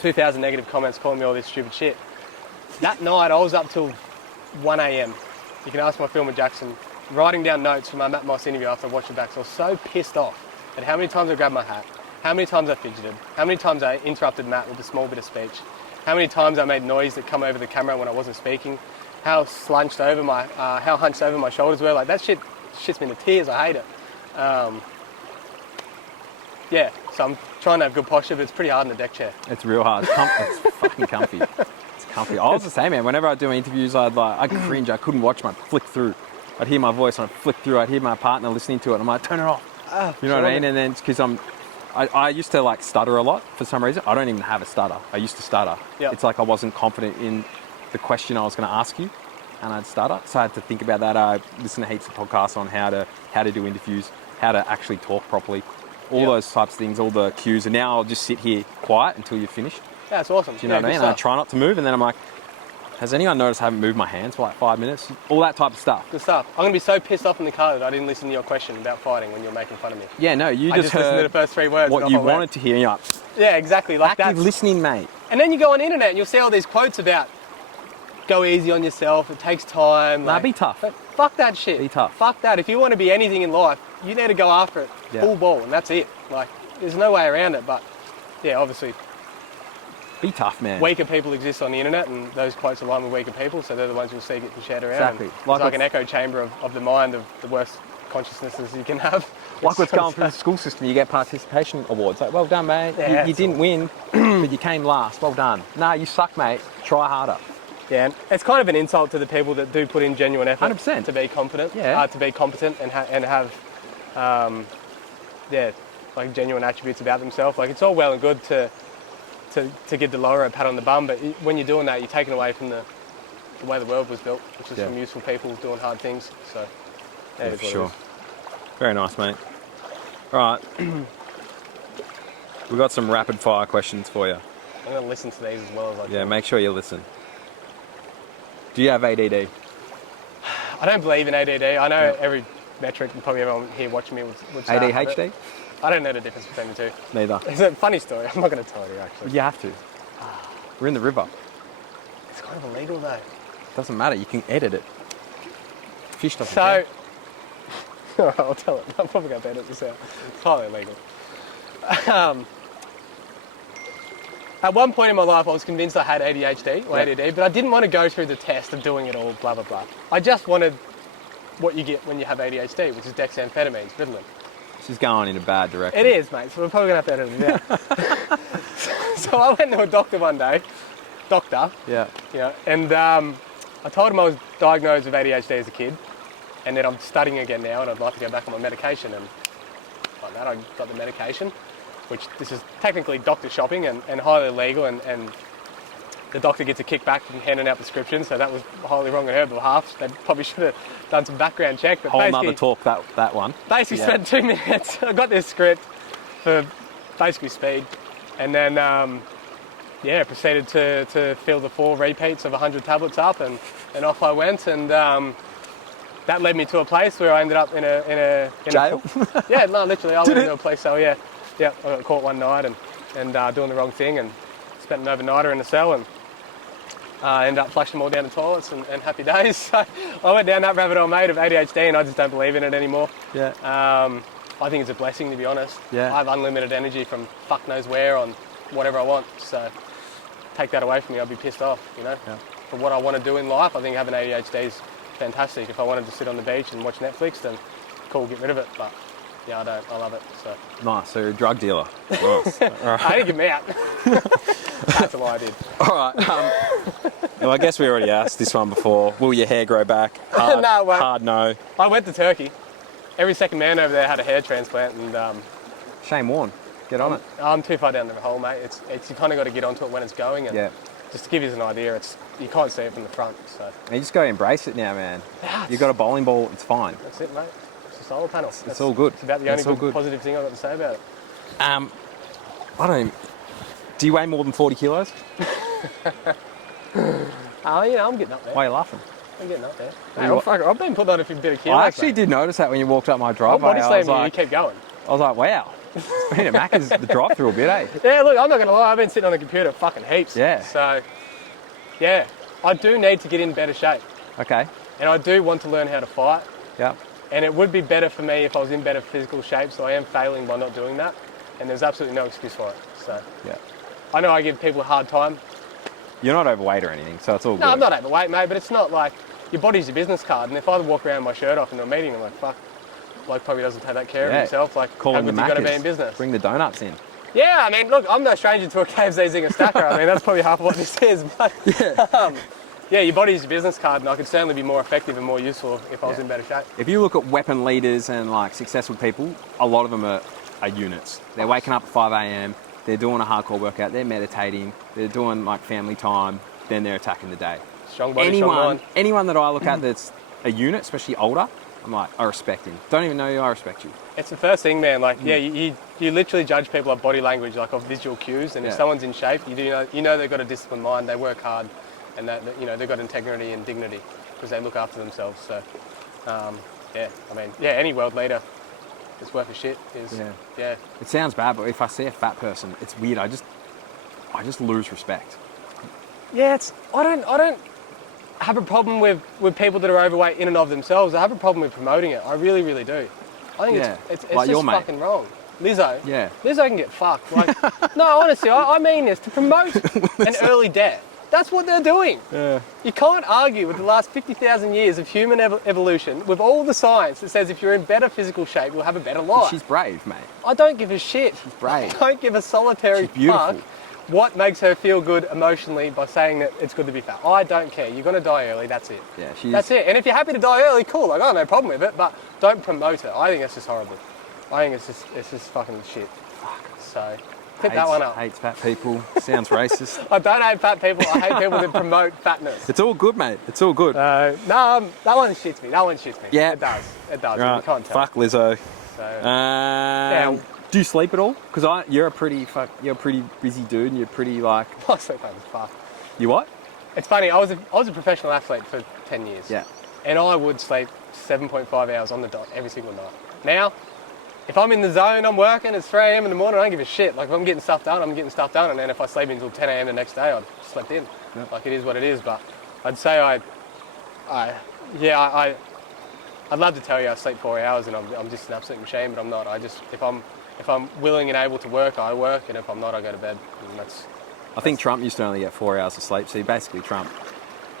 2,000 negative comments calling me all this stupid shit. That night, I was up till 1 a.m. You can ask my filmer Jackson, writing down notes for my Matt Moss interview after I watched it back. So I was so pissed off at how many times I grabbed my hat, how many times I fidgeted, how many times I interrupted Matt with a small bit of speech, how many times I made noise that come over the camera when I wasn't speaking, how hunched over my shoulders were. Like, that shit shits me to tears. I hate it. So I'm trying to have good posture, but it's pretty hard in the deck chair. It's real hard. It's fucking comfy. It's comfy. I was the same, man. Whenever I'd do interviews, I'd cringe. I couldn't watch my flick through. I'd hear my voice and I'd flick through. I'd hear my partner listening to it and I'm like, turn it off. You know what I mean? And then it's because I used to stutter a lot for some reason. I don't even have a stutter. I used to stutter. Yep. It's like I wasn't confident in the question I was going to ask you, and I'd stutter. So I had to think about that. I listened to heaps of podcasts on how to do interviews, how to actually talk properly, all those types of things, all the cues. And now I'll just sit here quiet until you're finished. Yeah, it's awesome. Do you know what I mean? And I try not to move, and then I'm like, has anyone noticed I haven't moved my hands for like 5 minutes? All that type of stuff. Good stuff. I'm going to be so pissed off in the car that I didn't listen to your question about fighting when you were making fun of me. Yeah, no, you just listened to heard the first 3 words. what you wanted to hear. And you're like, yeah, exactly. Like active listening, mate. And then you go on the internet and you'll see all these quotes about go easy on yourself, it takes time. Nah, be tough. But fuck that shit. Be tough. Fuck that. If you want to be anything in life, you need to go after it. Full ball, and that's it. Like, there's no way around it, but yeah, obviously. Be tough, man. Weaker people exist on the internet, and those quotes align with weaker people, so they're the ones you'll see getting shared around. Exactly. It's like an echo chamber of the mind of the worst consciousnesses you can have. Like what's going through the school system, you get participation awards. Like, well done, mate. Yeah, you didn't win, but you came last. Well done. Nah, you suck, mate. Try harder. Yeah, and it's kind of an insult to the people that do put in genuine effort 100%. to be competent, to be competent and have, like genuine attributes about themselves. Like, it's all well and good to give the lower a pat on the bum, but when you're doing that, you're taking away from the way the world was built, which is from useful people doing hard things. So, yeah, for sure. Very nice, mate. All right. We've got some rapid fire questions for you. I'm going to listen to these as well as I can. Yeah, make sure you listen. Do you have ADD? I don't believe in ADD. I know every metric, and probably everyone here watching me would say ADHD? I don't know the difference between the two. Neither. It's a funny story. I'm not going to tell you, actually. You have to. We're in the river. It's kind of illegal, though. Doesn't matter. You can edit it. Fish doesn't So, care. I'll tell it. I'm probably going to edit this out. It's highly illegal. At one point in my life, I was convinced I had ADHD or ADD, but I didn't want to go through the test of doing it all, blah, blah, blah. I just wanted what you get when you have ADHD, which is dexamphetamines, Riedel. This is going in a bad direction. It is, mate, so we're probably going to have to edit it out. So I went to a doctor one day, Yeah. and I told him I was diagnosed with ADHD as a kid, and that I'm studying again now, and I'd like to go back on my medication. And like that, I got the medication, which this is technically doctor shopping and highly illegal, and the doctor gets a kickback from handing out prescriptions, so that was highly wrong on her behalf. They probably should have done some background check. But Whole nother talk, that one. Basically spent 2 minutes. I got this script for basically speed, and then proceeded to fill the 4 repeats of 100 tablets up, and off I went, and that led me to a place where I ended up in a jail. Yeah, no, literally, I went into a place. So yeah, I got caught one night and doing the wrong thing, and spent an overnighter in the cell, and ended up flushing them all down the toilets, and happy days. So I went down that rabbit hole, mate, of ADHD, and I just don't believe in it anymore. Yeah. I think it's a blessing, to be honest. Yeah. I have unlimited energy from fuck knows where on whatever I want. So take that away from me, I'll be pissed off, Yeah. For what I want to do in life, I think having ADHD is fantastic. If I wanted to sit on the beach and watch Netflix, then cool, get rid of it. But yeah, I don't. I love it. So Nice. So you're a drug dealer. Nice. All right. I didn't get me out. That's what I did. All right. Well, I guess we already asked this one before. Will your hair grow back? Hard, No, well, hard no. I went to Turkey. Every second man over there had a hair transplant, and Shane Warne, get on it. I'm too far down the hole, mate. It's you kind of got to get onto it when it's going, and just to give you an idea, you can't see it from the front. So You just got to embrace it now, man. Yeah, You've got a bowling ball, it's fine. That's it, mate. It's a solar panel. It's all good. It's about the It's only all good. positive thing I've got to say about it. I don't. Do you weigh more than 40 kilos? I'm getting up there. Why are you laughing? I'm getting up there. You Hey, I've been putting on a few bit of kilos. I actually mate. did notice that when you walked up my I'm driveway. body I was slamming you, like, you keep going. I was like, wow. It's been at Macca's the drive-through a bit, eh? Yeah, look, I'm not going to lie. I've been sitting on a computer fucking heaps. Yeah. So, yeah, I do need to get in better shape. Okay. And I do want to learn how to fight. Yep. And it would be better for me if I was in better physical shape, so I am failing by not doing that. And there's absolutely no excuse for it. So, Yeah. I know I give people a hard time. You're not overweight or anything, so it's all good. No, I'm not overweight, mate, but it's not like your body's your business card. And if I walk around with my shirt off into a meeting, I'm like, fuck, like probably doesn't take that care of himself. Like, Call how him the good you got to be Macca's. in business? Bring the donuts in. Yeah, I mean, look, I'm no stranger to a KFC Zinger Stacker. I mean, that's probably half of what this is. But yeah, your body's your business card, and I could certainly be more effective and more useful if I was in better shape. If you look at weapon leaders and like successful people, a lot of them are units. They're waking up at 5 a.m, they're doing a hardcore workout, they're meditating, they're doing like family time, then they're attacking the day. Strong body, strong mind. Anyone that I look at that's a unit, especially older, I'm like, I respect him. Don't even know you, I respect you. It's the first thing, man. Like, yeah, you literally judge people off body language, like off visual cues. And if someone's in shape, you know they've got a disciplined mind, they work hard, and that they've got integrity and dignity because they look after themselves. So, any world leader that's worth a shit is It sounds bad, but if I see a fat person, it's weird. I just lose respect. Yeah, I don't have a problem with people that are overweight in and of themselves. I have a problem with promoting it. I really, really do. I think it's like your just mate. fucking wrong. Lizzo. Yeah. Lizzo can get fucked. Like, no, honestly, I mean this, to promote an early death. That's what they're doing. Yeah. You can't argue with the last 50,000 years of human evolution with all the science that says if you're in better physical shape, you'll have a better life. She's brave, mate. I don't give a shit. She's brave. I don't give a solitary She's beautiful. fuck what makes her feel good emotionally by saying that it's good to be fat. I don't care. You're going to die early, that's it. Yeah, That's it. And if you're happy to die early, cool. Like, I got no problem with it, but don't promote it. I think it's just horrible. I think it's just fucking shit. So, pick that one up. Hates fat people. Sounds racist. I don't hate fat people. I hate people that promote fatness. It's all good, mate. It's all good. No, that one shits me. Yeah. It does. It does. Right. You can't tell. Fuck Lizzo. So, Do you sleep at all? Because you're a pretty busy dude, and you're pretty like. I sleep home as fuck. You what? It's funny. I was a professional athlete for 10 years. Yeah. and I would sleep 7.5 hours on the dot every single night. Now, if I'm in the zone, I'm working, it's 3 a.m. in the morning, I don't give a shit. Like, if I'm getting stuff done, I'm getting stuff done, and then if I sleep until 10 a.m. the next day, I've slept in. Yep. Like, it is what it is, but I'd say I'd love to tell you I sleep 4 hours and I'm just an absolute machine, but I'm not. If I'm willing and able to work, I work, and if I'm not, I go to bed. And I think Trump used to only get 4 hours of sleep, so you're basically Trump.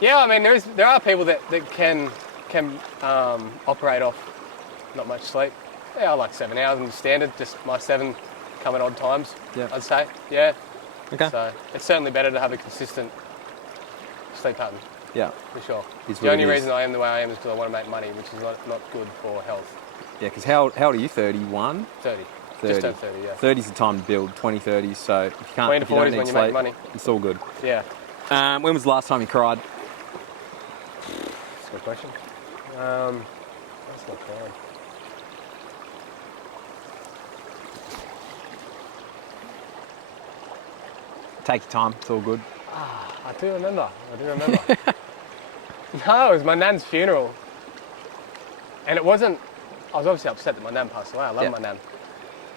Yeah, I mean, there are people that can operate off not much sleep. Yeah, I like 7 hours in the standard, just my 7 come at odd times, Yeah. I'd say. Yeah. Okay. So it's certainly better to have a consistent sleep pattern, Yeah. for sure. Is The what only it is. reason I am the way I am is because I want to make money, which is not good for health. Yeah, because how old are you? 31? 30. 30. Just turned 30, yeah. 30's the time to build, 20, 30s, so if you can't, 20 to if you don't 40 is need when you sleep, make money. it's all good. Yeah. When was the last time you cried? That's a good question. That's not bad. Take your time, it's all good. I do remember. No, it was my nan's funeral. And it wasn't, I was obviously upset that my nan passed away. I love my nan.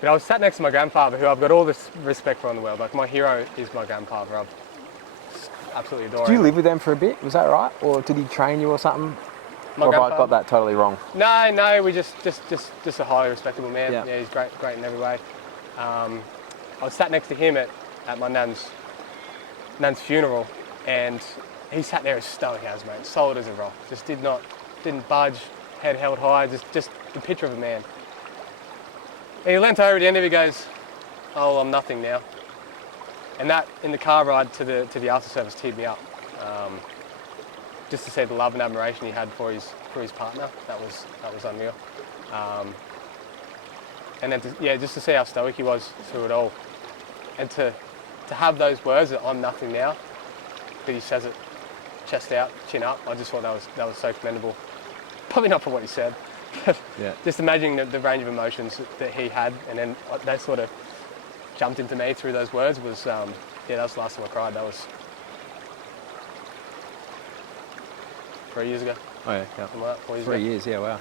But I was sat next to my grandfather, who I've got all this respect for in the world. Like, my hero is my grandfather. I absolutely adore Did you him. live with them for a bit? Was that right? Or did he train you or something? My or have I grandfather? got that totally wrong? No, we just a highly respectable man. Yeah. Yeah, he's great in every way. I was sat next to him at my nan's funeral, and he sat there as stoic as, mate, solid as a rock. Just didn't budge, head held high, just the picture of a man. And he leant over at the end of it, goes, "Oh, well, I'm nothing now." And that, in the car ride to the after service, teared me up. Just to see the love and admiration he had for his partner, that was unreal. And then just to see how stoic he was through it all, and to have those words that I'm nothing now, but he says it chest out, chin up. I just thought that was so commendable. Probably not for what he said, but Yeah. just imagining the range of emotions that he had, and then that sort of jumped into me through those words was, that was the last time I cried. That was 3 years ago. Oh yeah, yeah. Something like that, 4 years 3 ago. years, yeah, wow.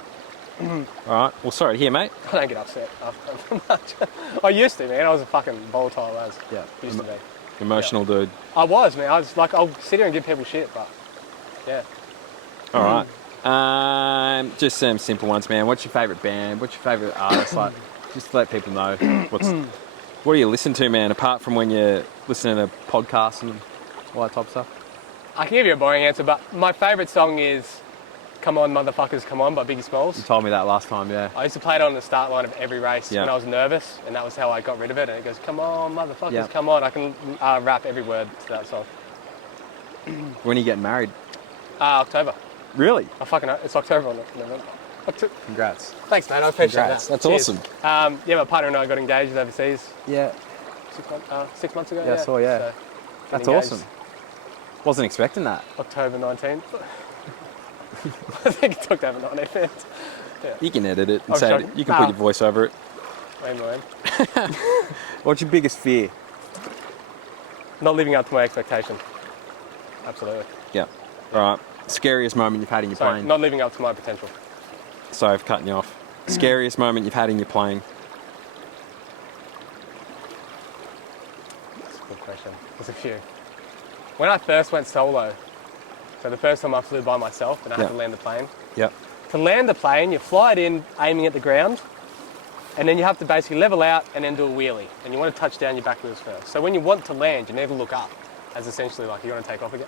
All right, well, sorry to hear, mate. I don't get upset after much. I used to, man. I was a fucking volatile as. Yeah. Used to be. Emotional dude. I was, man. I was like, I'll sit here and give people shit, but yeah. All right. Just some simple ones, man. What's your favourite band? What's your favourite artist? Like, just to let people know what do you listen to, man? Apart from when you're listening to podcasts and all that type of stuff. I can give you a boring answer, but my favourite song is "Come On Motherfuckers Come On" by Biggie You Smalls. told me that last time, yeah. I used to play it on the start line of every race Yeah. when I was nervous, and that was how I got rid of it. And it goes, "Come on, motherfuckers, Yeah. come on." I can rap every word to that song. When are you getting married? October. Really? I fucking know. It's October or November. Congrats. Thanks, mate. I appreciate Congrats. that. That's Cheers. awesome. Yeah, my partner and I got engaged overseas Yeah. 6 months ago. Yeah, I saw, yeah. So, That's engaged awesome. Wasn't expecting that. October 19th. I think it's October 19th. You can edit it and Oh, say sorry. it. You can put your voice over it. Man. What's your biggest fear? Not living up to my expectation. Absolutely. Yeah. All right. Scariest moment you've had in your Sorry, plane? not living up to my potential. Sorry for cutting you off. Scariest moment you've had in your plane? That's a good question. There's a few. When I first went solo, so the first time I flew by myself and I had Yeah. to land the plane. Yep. To land the plane, you fly it in aiming at the ground, and then you have to basically level out and then do a wheelie. And you want to touch down your back wheels first. So when you want to land, you never look up, as essentially like you want to take off again.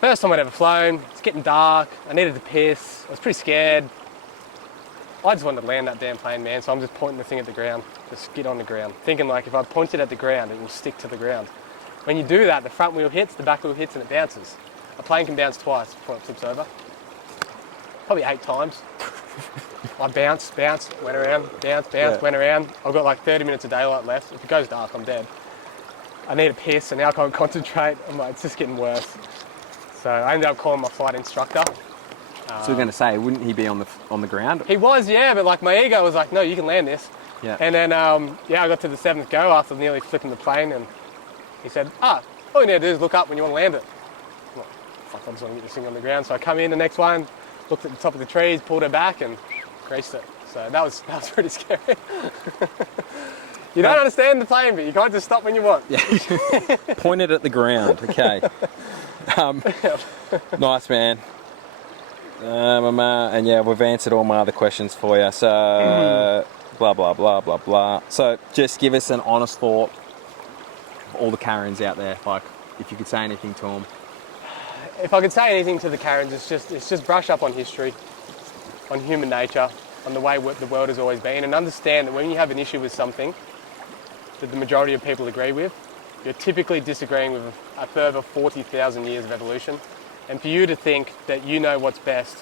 First time I'd ever flown, it's getting dark, I needed to piss, I was pretty scared. I just wanted to land that damn plane, man, so I'm just pointing the thing at the ground, just get on the ground. Thinking like if I point it at the ground, it will stick to the ground. When you do that, the front wheel hits, the back wheel hits, and it bounces. A plane can bounce twice before it flips over. Probably 8 times. I bounced, went around, went around. I've got like 30 minutes of daylight left. If it goes dark, I'm dead. I need a piss, and now I can't concentrate. I'm like, it's just getting worse. So I ended up calling my flight instructor. So we're going to say, wouldn't he be on the ground? He was, yeah, but like my ego was like, no, you can land this. Yeah. And then, I got to the 7th go after nearly flipping the plane, and he said, all you need to do is look up when you want to land it. I'm like, I just want to get this thing on the ground. So I come in the next one, looked at the top of the trees, pulled her back and greased it. So that was pretty scary. You don't understand the plane, but you can't just stop when you want. Yeah. Point it at the ground. Okay. Nice, man. And yeah, we've answered all my other questions for you. So, blah, blah, blah, blah, blah. So just give us an honest thought of all the Karens out there. Like, if you could say anything to them. If I could say anything to the Karens, it's just brush up on history, on human nature, on the way the world has always been, and understand that when you have an issue with something that the majority of people agree with, you're typically disagreeing with a further 40,000 years of evolution. And for you to think that you know what's best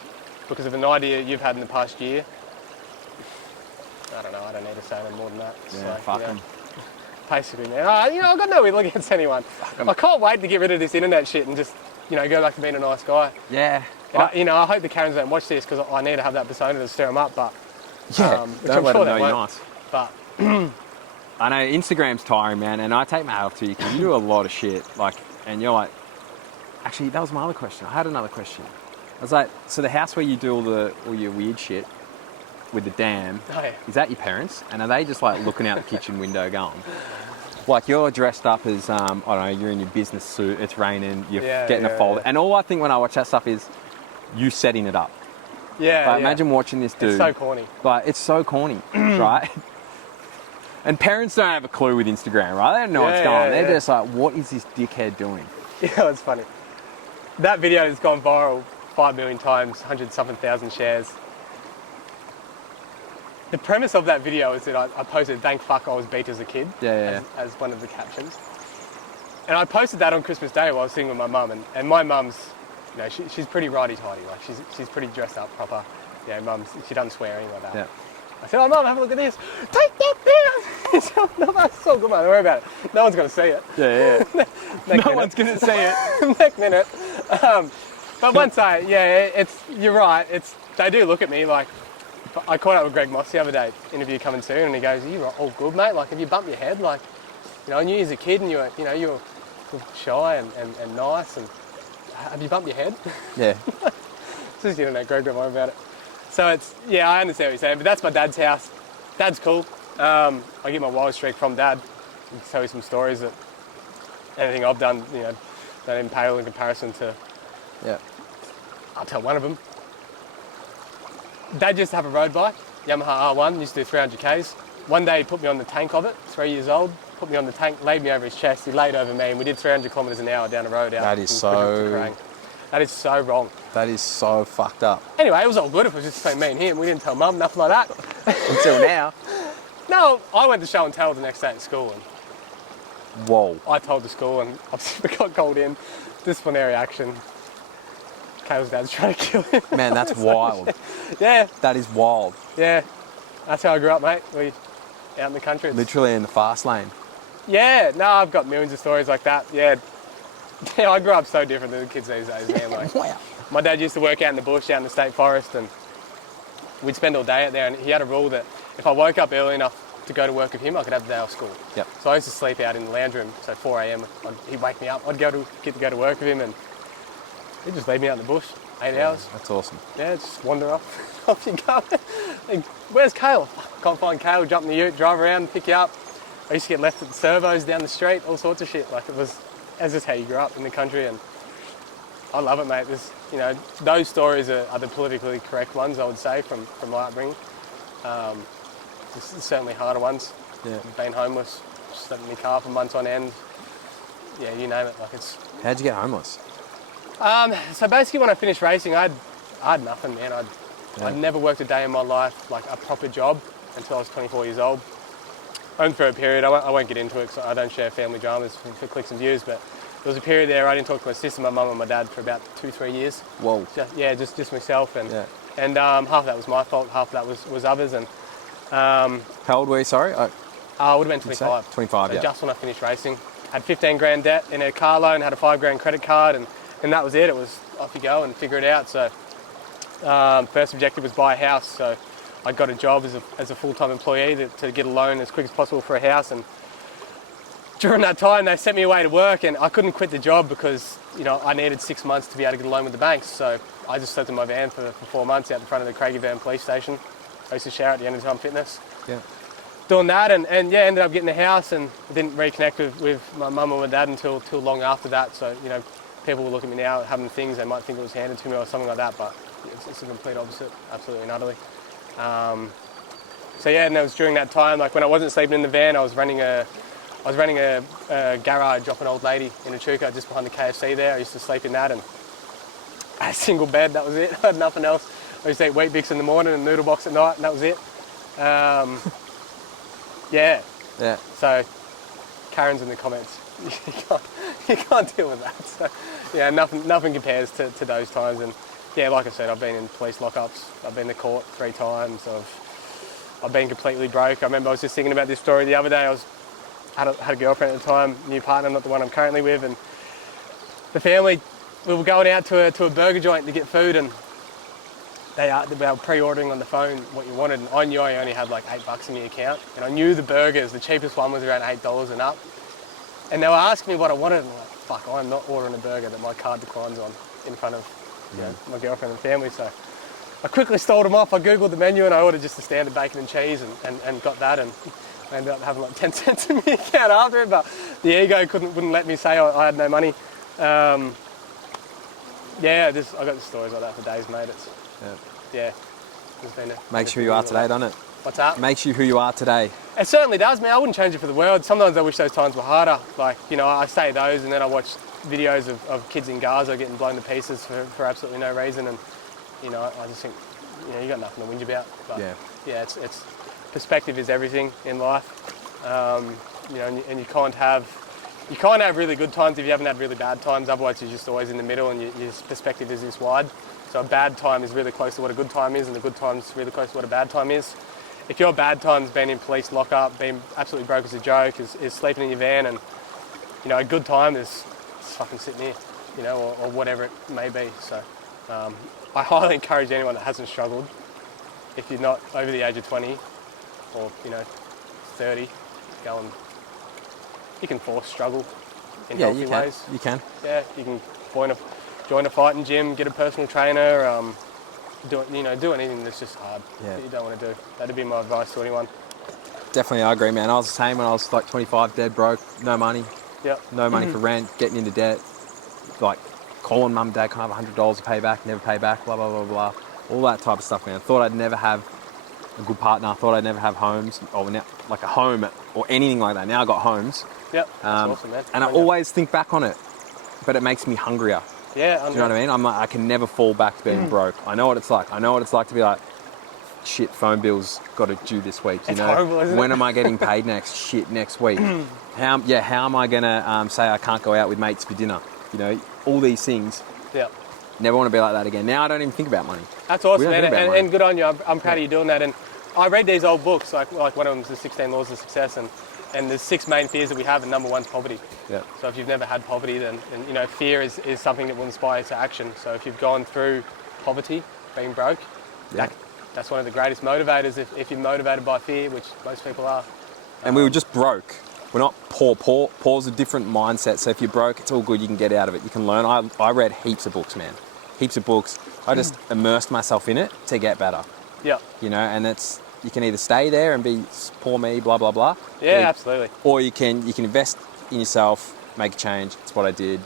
because of an idea you've had in the past year, I don't know, I don't need to say no more than that. Yeah, so, fuck them. Basically, man. I've got no ill against anyone. I can't wait to get rid of this internet shit and just, go back to being a nice guy. Yeah. And I hope the Karens don't watch this because I need to have that persona to stir them up, but... Yeah, don't let them know you're nice. But... I know Instagram's tiring, man, and I take my hat off to you because you do a lot of shit. Like, and you're like... Actually, that was my other question. I had another question. I was like, so the house where you do all your weird shit with the dam, is that your parents? And are they just like looking out the kitchen window going... Like, you're dressed up as, I don't know, you're in your business suit, it's raining, you're getting a folder. And all I think when I watch that stuff is you setting it up. Yeah, Imagine watching this dude. It's so corny. Like, it's so corny, right? And parents don't have a clue with Instagram, right? They don't know what's going on. They're just like, what is this dickhead doing? Yeah, it's funny. That video has gone viral 5 million times, 100-something thousand shares. The premise of that video is that I posted, thank fuck I was beat as a kid, as one of the captions. And I posted that on Christmas Day while I was sitting with my mum, and my mum's, she's pretty righty-tighty, like she's pretty dressed up proper. Yeah, mum, she doesn't swear or anything like that. Yeah. I said, oh mum, have a look at this. Take that down! So, no, that's so good, mate, don't worry about it. No one's going to see it. Yeah. No one's going to see it. Next minute. But once you're right, they do look at me like, I caught up with Greg Moss the other day, interview coming soon, and he goes, "You're all good, mate. Like, have you bumped your head? Like, I knew you as a kid, and you were shy and nice, and have you bumped your head?" Yeah. It's just Greg, don't worry about it. So I understand what you're saying, but that's my dad's house. Dad's cool. I get my wild streak from Dad. I can tell you some stories that anything I've done, don't even pale in comparison to. Yeah. I'll tell one of them. Dad used to have a road bike, Yamaha R1, used to do 300 Ks. One day he put me on the tank of it, 3 years old, put me on the tank, laid me over his chest, he laid over me, and we did 300 kilometres an hour down the road. That is so wrong. That is so fucked up. Anyway, it was all good if it was just between me and him. We didn't tell Mum, nothing like that. Until now. No, I went to show and tell the next day at school. And whoa. I told the school and I got called in, disciplinary action. Kale's dad's trying to kill him. Man, that's wild. Yeah. That is wild. Yeah. That's how I grew up, mate. We out in the country. Literally in the fast lane. Yeah. No, I've got millions of stories like that. Yeah. Yeah, I grew up so different than the kids these days, man. Like, wow. My dad used to work out in the bush, out in the state forest, and we'd spend all day out there, and he had a rule that if I woke up early enough to go to work with him, I could have the day off school. Yep. So I used to sleep out in the lounge room, so 4 a.m, he'd wake me up, I'd get to go to work with him, and he'd just leave me out in the bush, 8 hours. That's awesome. Yeah, just wander off. Off you go. Like, where's Kale? Can't find Kale, jump in the ute, drive around, pick you up. I used to get left at the servos down the street, all sorts of shit. Like, that's just how you grew up in the country, and I love it, mate. There's, those stories are the politically correct ones, I would say, from my upbringing. There's certainly harder ones. Yeah. Been homeless, slept in my car for months on end. Yeah, you name it. Like, it's. How'd you get homeless? So basically, when I finished racing, I had nothing, man. I'd never worked a day in my life, like a proper job, until I was 24 years old. Only for a period. I won't get into it because I don't share family dramas for clicks and views, but there was a period there I didn't talk to my sister, my mum and my dad for about 2-3 years. Whoa. Just myself, and half of that was my fault, half of that was others. And how old were you, sorry? I would have been 25. 25, so just when I finished racing. Had 15 grand debt in a car loan, had a 5 grand credit card, and that was it. It was off you go and figure it out. So first objective was buy a house. So I got a job as a full-time employee to get a loan as quick as possible for a house. And during that time, they sent me away to work, and I couldn't quit the job because I needed 6 months to be able to get a loan with the banks. So I just slept in my van for 4 months out in front of the Craigieburn police station. I used to shower at the end of time fitness. Yeah. Doing that and ended up getting a house and didn't reconnect with my mum or my dad until long after that. So, people will look at me now having things, they might think it was handed to me or something like that, but it's a complete opposite, absolutely and utterly. And it was during that time, like when I wasn't sleeping in the van, I was running a garage off an old lady in Echuca just behind the KFC there. I used to sleep in that and I had a single bed, that was it. I had nothing else. I used to eat Wheat Bix in the morning and noodle box at night and that was it. Yeah. So Karen's in the comments. You can't deal with that. So yeah, nothing compares to those times. And yeah, like I said, I've been in police lockups. I've been to court 3 times. I've been completely broke. I remember I was just thinking about this story the other day. I had a girlfriend at the time, new partner, not the one I'm currently with, and the family, we were going out to a burger joint to get food, and they were pre-ordering on the phone what you wanted, and I knew I only had like $8 in the account, and I knew the burgers, the cheapest one was around $8 and up, and they were asking me what I wanted, and I'm like, fuck, I'm not ordering a burger that my card declines on in front of my girlfriend and family. So I quickly stalled them off. I googled the menu and I ordered just the standard bacon and cheese and got that, and I ended up having like 10 cents in the account after it, but the ego wouldn't let me say I had no money. I got the stories like that for days, mate. It's been Makes you who you are today, doesn't it? What's that? Makes you who you are today. It certainly does, man. I wouldn't change it for the world. Sometimes I wish those times were harder. Like, I say those and then I watch videos of kids in Gaza getting blown to pieces for absolutely no reason, and I just think, you got nothing to whinge about. But it's perspective is everything in life. And you can't have really good times if you haven't had really bad times. Otherwise, you're just always in the middle, and your perspective is this wide. So a bad time is really close to what a good time is, and a good time is really close to what a bad time is. If your bad time's been in police lockup, being absolutely broke as a joke, is sleeping in your van, and a good time is fucking sitting here, or whatever it may be. So I highly encourage anyone that hasn't struggled, if you're not over the age of 20 or 30, you can force struggle in healthy ways. You can. Yeah, you can join a fighting gym, get a personal trainer, do anything that's just hard that you don't want to do. That'd be my advice to anyone. Definitely, I agree, man. I was the same when I was like 25, dead broke, no money. Yep. No money for rent, getting into debt, like calling mum and dad, can't have $100 to pay back, never pay back, blah, blah, blah, blah. All that type of stuff, man. Thought I'd never have a good partner. Thought I'd never have homes, or now, like a home or anything like that. Now I got homes. Yep, that's awesome, man. And I always think back on it, but it makes me hungrier. Yeah, do you know what I mean? I'm like, I can never fall back to being broke. I know what it's like. I know what it's like to be like, shit, phone bills got to due this week. It's horrible, isn't it? When am I getting paid next? Shit, next week. How am I gonna say I can't go out with mates for dinner? All these things. Yeah. Never want to be like that again. Now I don't even think about money. That's awesome, man, and good on you. I'm proud of you doing that. And I read these old books, like one of them is the 16 Laws of Success, and there's 6 main fears that we have, and number 1's poverty. Yeah. So if you've never had poverty, then fear is something that will inspire you to action. So if you've gone through poverty, being broke, that's one of the greatest motivators. If you're motivated by fear, which most people are. And we were just broke. We're not poor. Poor's a different mindset. So if you're broke, it's all good. You can get out of it. You can learn. I read heaps of books, man. Heaps of books. I just immersed myself in it to get better. Yeah. And you can either stay there and be poor me, blah, blah, blah. Yeah, absolutely. Or you can invest in yourself, make a change. It's what I did.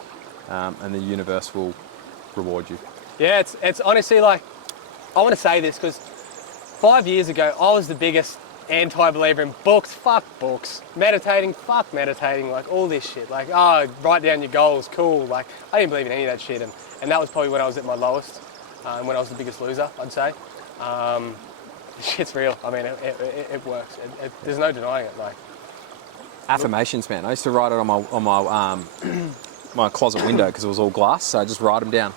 And the universe will reward you. Yeah, it's honestly like, I want to say this because 5 years ago, I was the biggest anti-believer in books. Fuck books. Meditating, fuck meditating, like all this shit. Like, write down your goals, cool. Like, I didn't believe in any of that shit. And that was probably when I was at my lowest, and when I was the biggest loser, I'd say. Shit's real. I mean, it works. There's no denying it. Like affirmations, man. I used to write it on my my closet window because it was all glass. So I just write them down.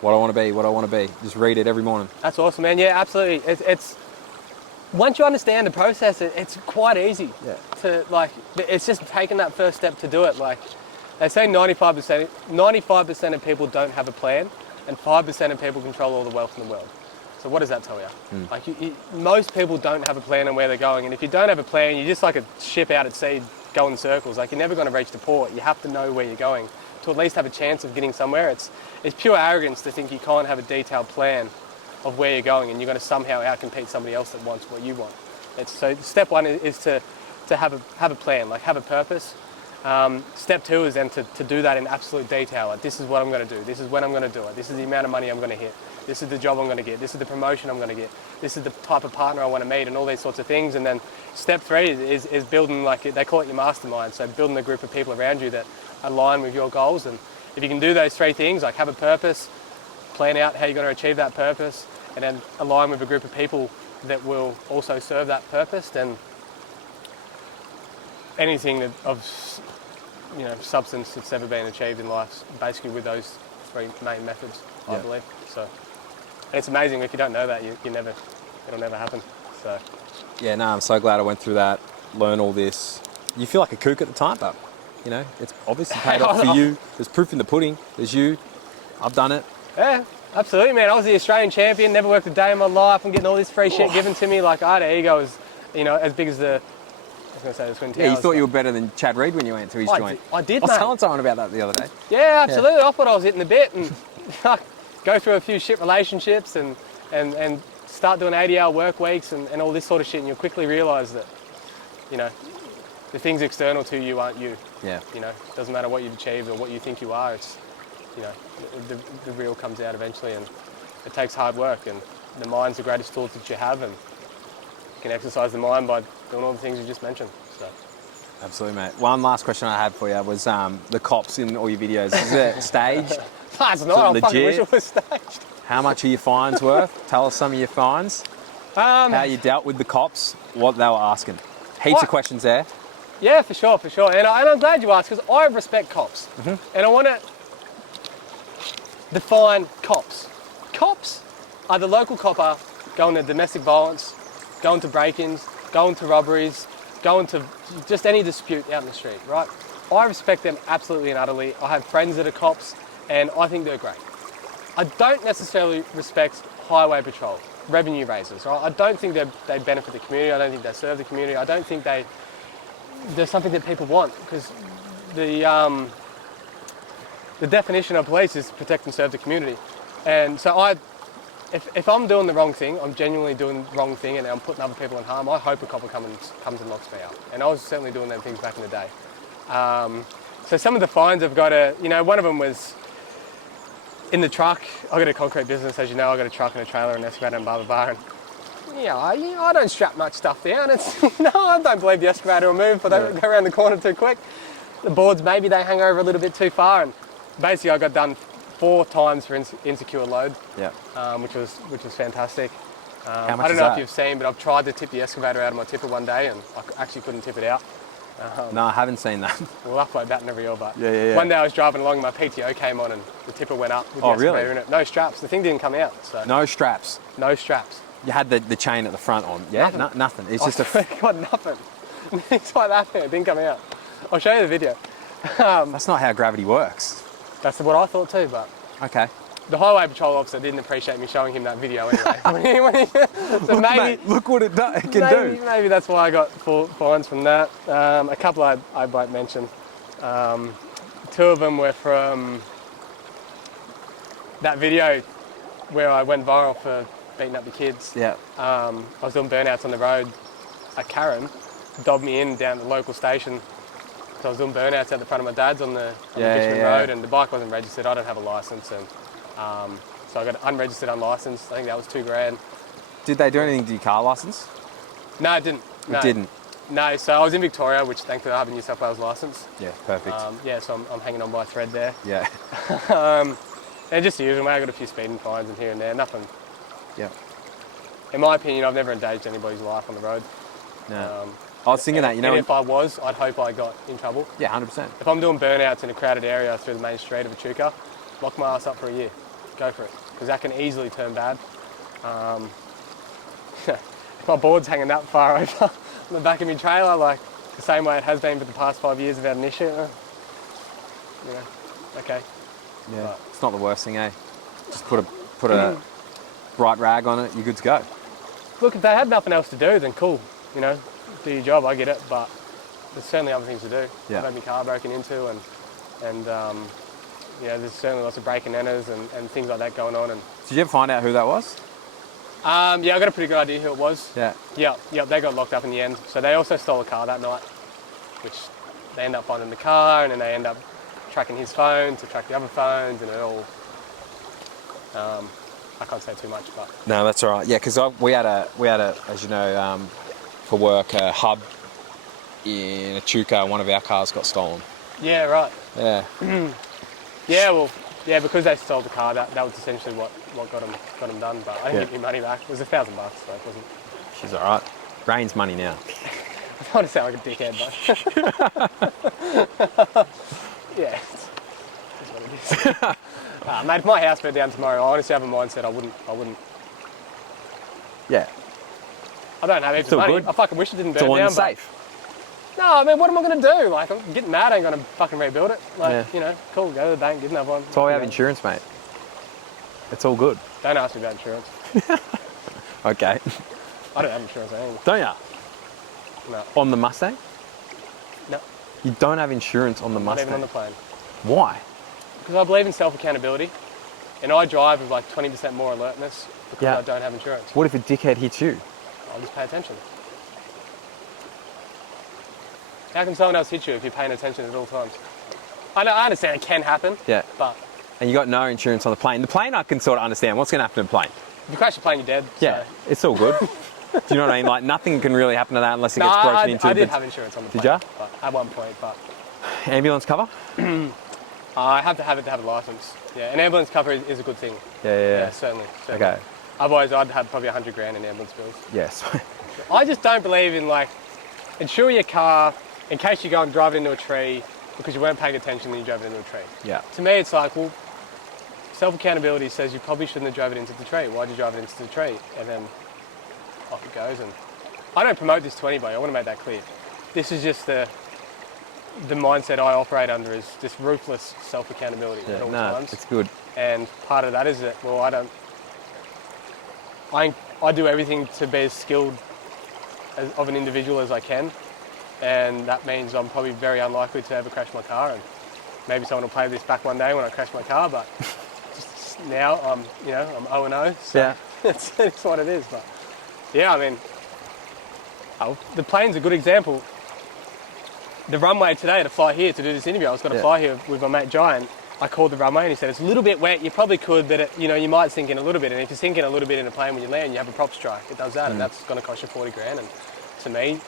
What I want to be. Just read it every morning. That's awesome, man. Yeah, absolutely. It's once you understand the process, it's quite easy. Yeah. It's just taking that first step to do it. Like they say, 95% of people don't have a plan, and 5% of people control all the wealth in the world. So what does that tell you? Like most people don't have a plan on where they're going, and if you don't have a plan, you're just like a ship out at sea going in circles. Like you're never going to reach the port. You have to know where you're going to to at least have a chance of getting somewhere. It's pure arrogance to think you can't have a detailed plan of where you're going and you're going to somehow outcompete somebody else that wants what you want. So step one is to have a plan, like have a purpose. Step two is then to do that in absolute detail. Like, this is what I'm going to do. This is when I'm going to do it. This is the amount of money I'm going to hit. This is the job I'm going to get. This is the promotion I'm going to get. This is the type of partner I want to meet, and all these sorts of things. And then step three is building, like they call it your mastermind. So building a group of people around you that align with your goals. And if you can do those three things, like have a purpose, plan out how you're going to achieve that purpose, and then align with a group of people that will also serve that purpose, then anything of substance that's ever been achieved in life, basically with those three main methods, I believe. So and it's amazing. If you don't know that, it'll never happen. So yeah, no, I'm so glad I went through that, learn all this. You feel like a kook at the time, but it's obviously paid off for you. There's proof in the pudding. There's you. I've done it. Yeah, absolutely, man. I was the Australian champion. Never worked a day in my life. I'm getting all this free shit given to me. Like, I had an ego as big as the. I was going to say the Twin Towers. Yeah, you thought you were better than Chad Reed when you went to his joint. I did, I was mate. telling someone about that the other day. Yeah, absolutely. I thought I was hitting the bit and go through a few shit relationships and start doing 80-hour work weeks and all this sort of shit, and you'll quickly realise that, the things external to you aren't you. Yeah. It doesn't matter what you've achieved or what you think you are. It's, the real comes out eventually, and it takes hard work, and the mind's the greatest tool that you have, and you can exercise the mind by doing all the things you just mentioned. So. Absolutely, mate. One last question I had for you was the cops in all your videos. Is it staged? No, it's not. I fucking wish it was staged. How much are your fines worth? Tell us some of your fines. How you dealt with the cops, what they were asking. Heaps of questions there. Yeah, for sure. And I'm glad you asked, because I respect cops. Mm-hmm. And I want to define cops. Cops are the local copper going to domestic violence, going to break-ins, going to robberies, going to just any dispute out in the street, right? I respect them absolutely and utterly. I have friends that are cops, and I think they're great. I don't necessarily respect highway patrol, revenue raisers, right? I don't think they benefit the community. I don't think they serve the community. I don't think there's something that people want, because the definition of police is protect and serve the community. And so if I'm doing the wrong thing, I'm genuinely doing the wrong thing and I'm putting other people in harm, I hope a copper comes and knocks me out. And I was certainly doing them things back in the day. So some of the fines I've got one of them was in the truck. I got a concrete business, as you know. I got a truck and a trailer and excavator and blah, blah, blah. And I don't strap much stuff down. I don't believe the excavator will move if I don't go around the corner too quick. The boards, maybe they hang over a little bit too far. And basically I got done 4 times for insecure load, which was fantastic. How much I don't is know that? if you've seen, but I've tried to tip the excavator out of my tipper one day and I actually couldn't tip it out. No, I haven't seen that. We'll upload that in a reel, but Yeah. one day I was driving along and my PTO came on and the tipper went up with the excavator really? in it. No straps. The thing didn't come out. So. No straps? No straps. You had the chain at the front on? Yeah? Nothing. It's just got nothing. It's like that thing. It didn't come out. I'll show you the video. That's not how gravity works. That's what I thought too, but... Okay. The highway patrol officer didn't appreciate me showing him that video anyway. So look, maybe, mate, look what it can do. Maybe that's why I got 4 fines from that. A couple I won't mention. 2 of them were from that video where I went viral for beating up the kids. Yeah. I was doing burnouts on the road. A Karen dobbed me in down at the local station. So I was doing burnouts out the front of my dad's on the Richmond Road, and the bike wasn't registered. I don't have a licence, and so I got unregistered, unlicensed. I think that was $2,000. Did they do anything to your car licence? No, it didn't. No. It didn't? No, so I was in Victoria, which thankfully I have a New South Wales licence. Yeah, perfect. So I'm hanging on by a thread there. Yeah. And just the usual, mate. I got a few speeding fines in here and there. Nothing. Yeah. In my opinion, I've never endangered anybody's life on the road. No. I was thinking that, And if I was, I'd hope I got in trouble. Yeah, 100%. If I'm doing burnouts in a crowded area through the main street of Echuca, lock my ass up for a year. Go for it. Because that can easily turn bad. If my board's hanging that far over on the back of my trailer, like the same way it has been for the past 5 years without an issue, okay. Yeah, But it's not the worst thing, eh? Just put a bright rag on it, you're good to go. look, if they had nothing else to do, then cool. Do your job, I get it, but there's certainly other things to do. Yeah. I've had my car broken into and there's certainly lots of break and enters and things like that going on. And Did you ever find out who that was? I got a pretty good idea who it was. Yeah. Yeah, they got locked up in the end. So they also stole a car that night, which they end up finding the car, and then they end up tracking his phone to track the other phones, and it all. I can't say too much, but No, that's all right. Yeah, because we had a, as you know, for work, a hub in Echuca. One of our cars got stolen. yeah, right. Yeah. Because they stole the car, that was essentially what got them done. But I didn't get my money back. It was $1,000, so it wasn't. She's all right. Rain's money now. I don't want to sound like a dickhead, but yeah, it's what it is. Mate, if my house burnt down tomorrow, I honestly have a mindset I wouldn't. Yeah. I don't have heaps of money. Good. I fucking wish it didn't burn down. It's all in the safe. No, I mean, what am I going to do? Like, I'm getting mad, I ain't going to fucking rebuild it. Like, cool, go to the bank, get another one. That's why we have insurance, mate. It's all good. Don't ask me about insurance. Okay. I don't have insurance anymore. Don't ya? No. On the Mustang? No. You don't have insurance on the Mustang? Not even on the plane. Why? Because I believe in self-accountability, and I drive with like 20% more alertness because I don't have insurance. What if a dickhead hits you? I'll just pay attention. How can someone else hit you if you're paying attention at all times? I understand it can happen. Yeah. But and you got no insurance on the plane. The plane I can sort of understand. What's going to happen to the plane? if you crash the plane, you're dead. Yeah, so. it's all good. Do you know what I mean? Like nothing can really happen to that unless it gets broken into. I did have insurance on the plane. Did ya? But at one point, but ambulance cover? I have to have a license. Yeah, an ambulance cover is a good thing. Yeah, certainly. Okay. Otherwise, I'd have probably $100 grand in ambulance bills. Yes. I just don't believe in like insure your car in case you go and drive it into a tree because you weren't paying attention and you drove it into a tree. Yeah. To me, it's like, well, self-accountability says you probably shouldn't have drove it into the tree. Why'd you drive it into the tree? And then off it goes. And I don't promote this to anybody. I want to make that clear. This is just the mindset I operate under is just ruthless self-accountability at all times. It's good. And part of that is that, well, I do everything to be as skilled of an individual as I can. And that means I'm probably very unlikely to ever crash my car. And maybe someone will play this back one day when I crash my car, but just now I'm 0-0. So it's what it is. But yeah, I mean, the plane's a good example. The runway today to fly here to do this interview, I was going to fly here with my mate Giant. I called the runway and he said, it's a little bit wet, you probably could, but you might sink in a little bit. And if you sink in a little bit in a plane when you land, you have a prop strike. It does that, and that's going to cost you $40 grand. And to me,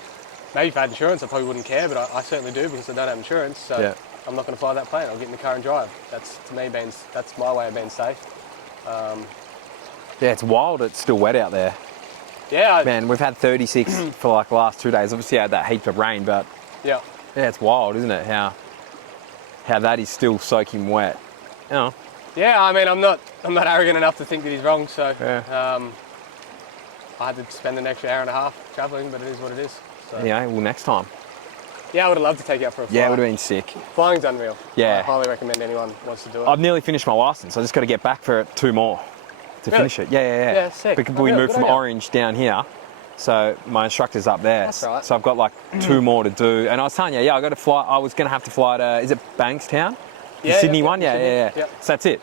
maybe if I had insurance, I probably wouldn't care, but I certainly do because I don't have insurance. So I'm not going to fly that plane. I'll get in the car and drive. That's, to me, that's my way of being safe. Yeah, it's wild. It's still wet out there. Yeah. Man, we've had 36 for like the last 2 days. Obviously, I had that heap of rain, but yeah, it's wild, isn't it? How that is still soaking wet. You know. Yeah, I mean, I'm not arrogant enough to think that he's wrong. So I had to spend an extra hour and a half travelling, but it is what it is. So. Anyway, well, next time. Yeah, I would have loved to take you out for a flight. Yeah, it would have been sick. Flying's unreal. Yeah. I highly recommend anyone wants to do it. I've nearly finished my licence. I just got to get back for 2 more to finish it. Yeah. Yeah, sick. Because we moved from Orange down here, so my instructor's up there. That's right. So I've got like 2 more to do. And I was telling you, I got to fly. I was going to have to fly to, is it Bankstown? The Sydney one? Yeah. So that's it.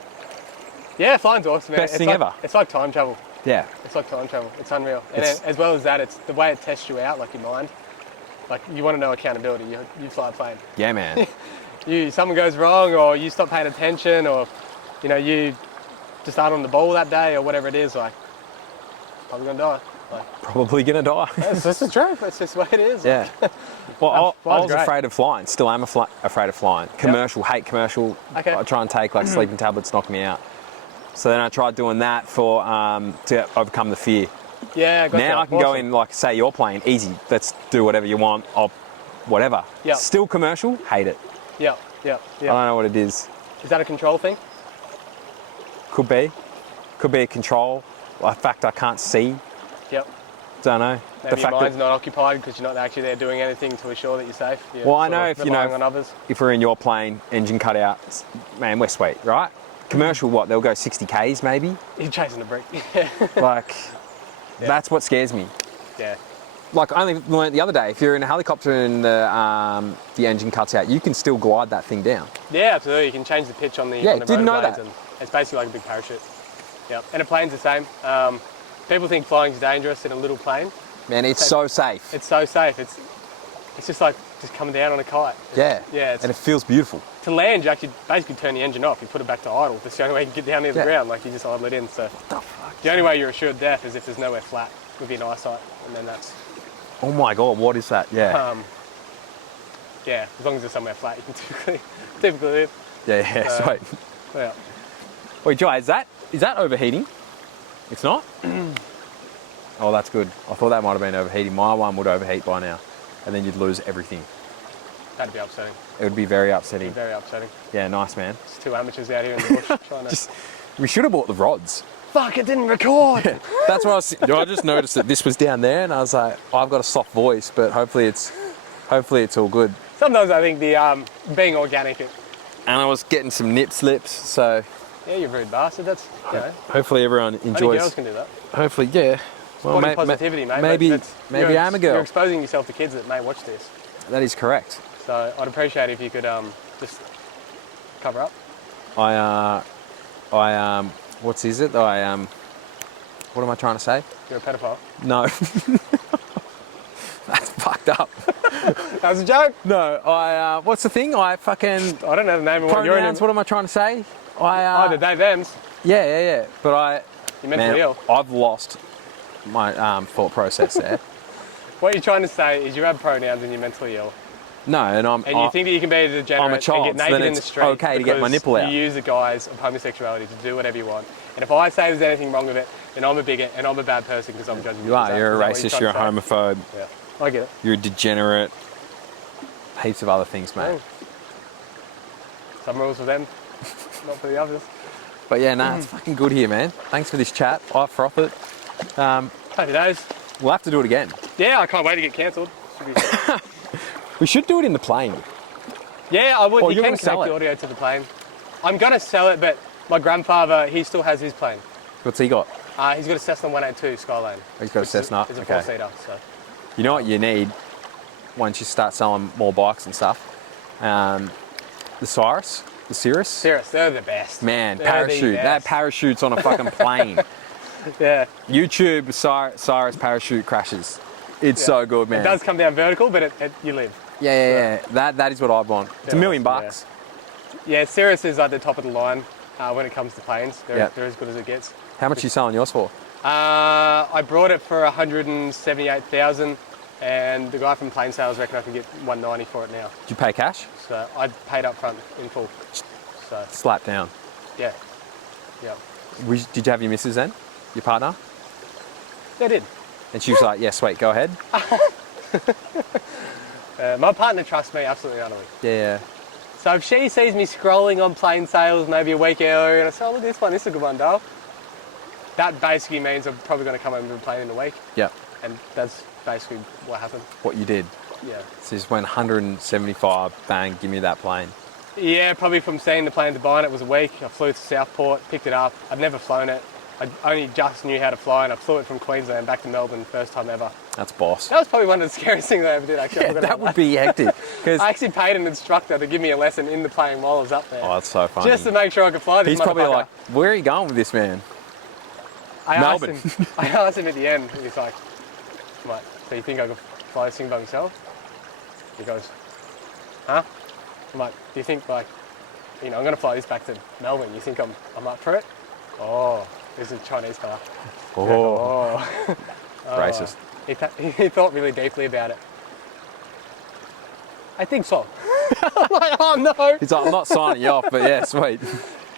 Yeah, flying's awesome, man. Best thing ever. It's like time travel. Yeah. It's like time travel. It's unreal. And as well as that, it's the way it tests you out, like your mind. Like, you want to know accountability, you fly a plane. Yeah, man. Something goes wrong, or you stop paying attention, or, you just aren't on the ball that day, or whatever it is, like, probably going to die. Like, probably going to die. That's just the truth. That's just the way it is. Yeah. Well, I was great. afraid of flying. Still am afraid of flying. Commercial, hate commercial. Okay. I try and take like sleeping tablets, knock me out. So then I tried doing that for to overcome the fear. Yeah, gotcha. Now I can go in, like, say you're playing, easy. Let's do whatever you want. Whatever. Yeah. Still commercial, hate it. Yeah. I don't know what it is. Is that a control thing? Could be a control. A fact I can't see. Yep. Don't know. Maybe your mind's not occupied because you're not actually there doing anything to assure that you're safe. You're well, I know if on others. If we're in your plane, engine cut out, man, we're sweet, right? Commercial, what? They'll go 60 k's maybe. You're chasing a brick. Like, that's what scares me. Yeah. like I only learned the other day, if you're in a helicopter and the engine cuts out, you can still glide that thing down. Yeah, absolutely. You can change the pitch on the Yeah, on the didn't know rotor blades, that. and it's basically like a big parachute. Yeah, and a plane's the same. People think flying's dangerous in a little plane. Man, it's so safe. It's so safe. It's just like just coming down on a kite. Yeah. Yeah. And it feels beautiful. To land, you actually basically turn the engine off. You put it back to idle. That's the only way you can get down near the Yeah. ground. Like you just idle it in. So What the fuck? the only way you're assured death is if there's nowhere flat with your eyesight, and then that's Oh my God, what is that? Yeah. yeah. As long as there's somewhere flat, you can typically live. Yeah, sweet. Yeah. Wait, Jai, is that overheating? It's not? Oh, that's good. I thought that might have been overheating. My one would overheat by now, and then you'd lose everything. That'd be upsetting. It would be very upsetting. Very upsetting. Yeah, nice, man. It's two amateurs out here in the bush trying to. We should have bought the rods. Fuck! It didn't record. That's what I just noticed that this was down there, and I was like, I've got a soft voice, but hopefully it's all good. Sometimes I think the being organic. And I was getting some nip slips, so Yeah, you rude bastard. That's hopefully everyone Only enjoys. girls can do that. Hopefully, yeah. Well, Body positivity, mate. Maybe you're I'm a girl. You're exposing yourself to kids that may watch this. That is correct. So I'd appreciate if you could just cover up. What is it? What am I trying to say? You're a pedophile. No. That's fucked up. That was a joke. No, what's the thing? I don't know the name of what you're in. pronouns, what am I trying to say? The they, thems. Yeah. But You're mentally ill. I've lost my thought process there. What you're trying to say is you have pronouns and you're mentally ill. No, and you think that you can be a degenerate I'm a child, and get so naked then in the it's street okay to get my because nipple out. You use the guise of homosexuality to do whatever you want. And if I say there's anything wrong with it, then I'm a bigot and I'm a bad person because I'm judging you. You are. You're a Is that racist. what You're a trying to homophobe. say? Yeah, I get it. You're a degenerate. Heaps of other things, mate. Oh. Some rules for them, not for the others. But yeah, it's fucking good here, man. Thanks for this chat. I froth it. Happy days. We'll have to do it again. Yeah, I can't wait to get cancelled. We should do it in the plane. Yeah, I would. Or You you're can gonna sell connect it? the audio to the plane. I'm going to sell it, but my grandfather, he still has his plane. What's he got? He's got a Cessna 182 Skyline. He's got a Cessna. It's a Okay. four-seater, so. You know what you need once you start selling more bikes and stuff? The Cirrus. Serious, they're the best. Man, They're the parachute. That best. parachute's on a fucking plane. Yeah. YouTube Cyrus parachute crashes. It's so good, man. It does come down vertical, but you live. Yeah. That is what I'd want. It's $1 million bucks. Yeah, Cirrus is at the top of the line when it comes to planes. They're as good as it gets. How much are you selling yours for? I brought it for 178,000, and the guy from Plane Sales reckon I can get 190 for it now. Did you pay cash? So I paid up front in full. So Slap down. yeah. Did you have your missus then? Your partner? They did. And she was like, yeah, sweet, go ahead. My partner trusts me absolutely utterly. Yeah. So if she sees me scrolling on Plane Sales maybe a week earlier and I say, oh, look at this is a good one, Dale. That basically means I'm probably going to come over to the plane in a week. Yeah. And that's basically what happened. What you did. Yeah. So you just went 175, bang, give me that plane. Yeah, probably from seeing the plane to buying it was a week. I flew to Southport, picked it up. I'd never flown it. I only just knew how to fly, and I flew it from Queensland back to Melbourne, first time ever. That's boss. That was probably one of the scariest things I ever did, actually. Yeah, that would be hectic. I actually paid an instructor to give me a lesson in the plane while I was up there. Oh, that's so funny. Just to make sure I could fly this He's probably motherfucker. like, where are you going with this, man? Melbourne. I asked him at the end, he's like, so you think I could fly this thing by myself? He goes, huh? I'm like, do you think I'm going to fly this back to Melbourne. You think I'm up for it? Oh, this is a Chinese fella. Oh. Racist. He thought really deeply about it. I think so. I'm like, oh no. He's like, I'm not signing you off, but yeah, sweet.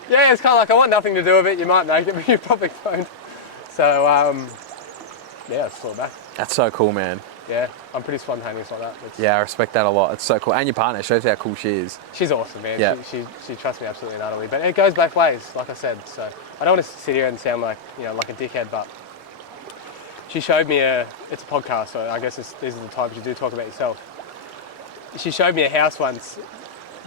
Yeah, it's kind of like, I want nothing to do with it. You might make it, but you probably won't. So, yeah, it's all back. That's so cool, man. Yeah, I'm pretty spontaneous like that. Yeah, I respect that a lot. It's so cool. And your partner shows how cool she is. She's awesome, man. Yeah. She trusts me absolutely and utterly. But it goes both ways, like I said. So I don't want to sit here and sound like, like a dickhead, but she showed me it's a podcast, so I guess these are the times you do talk about yourself. She showed me a house once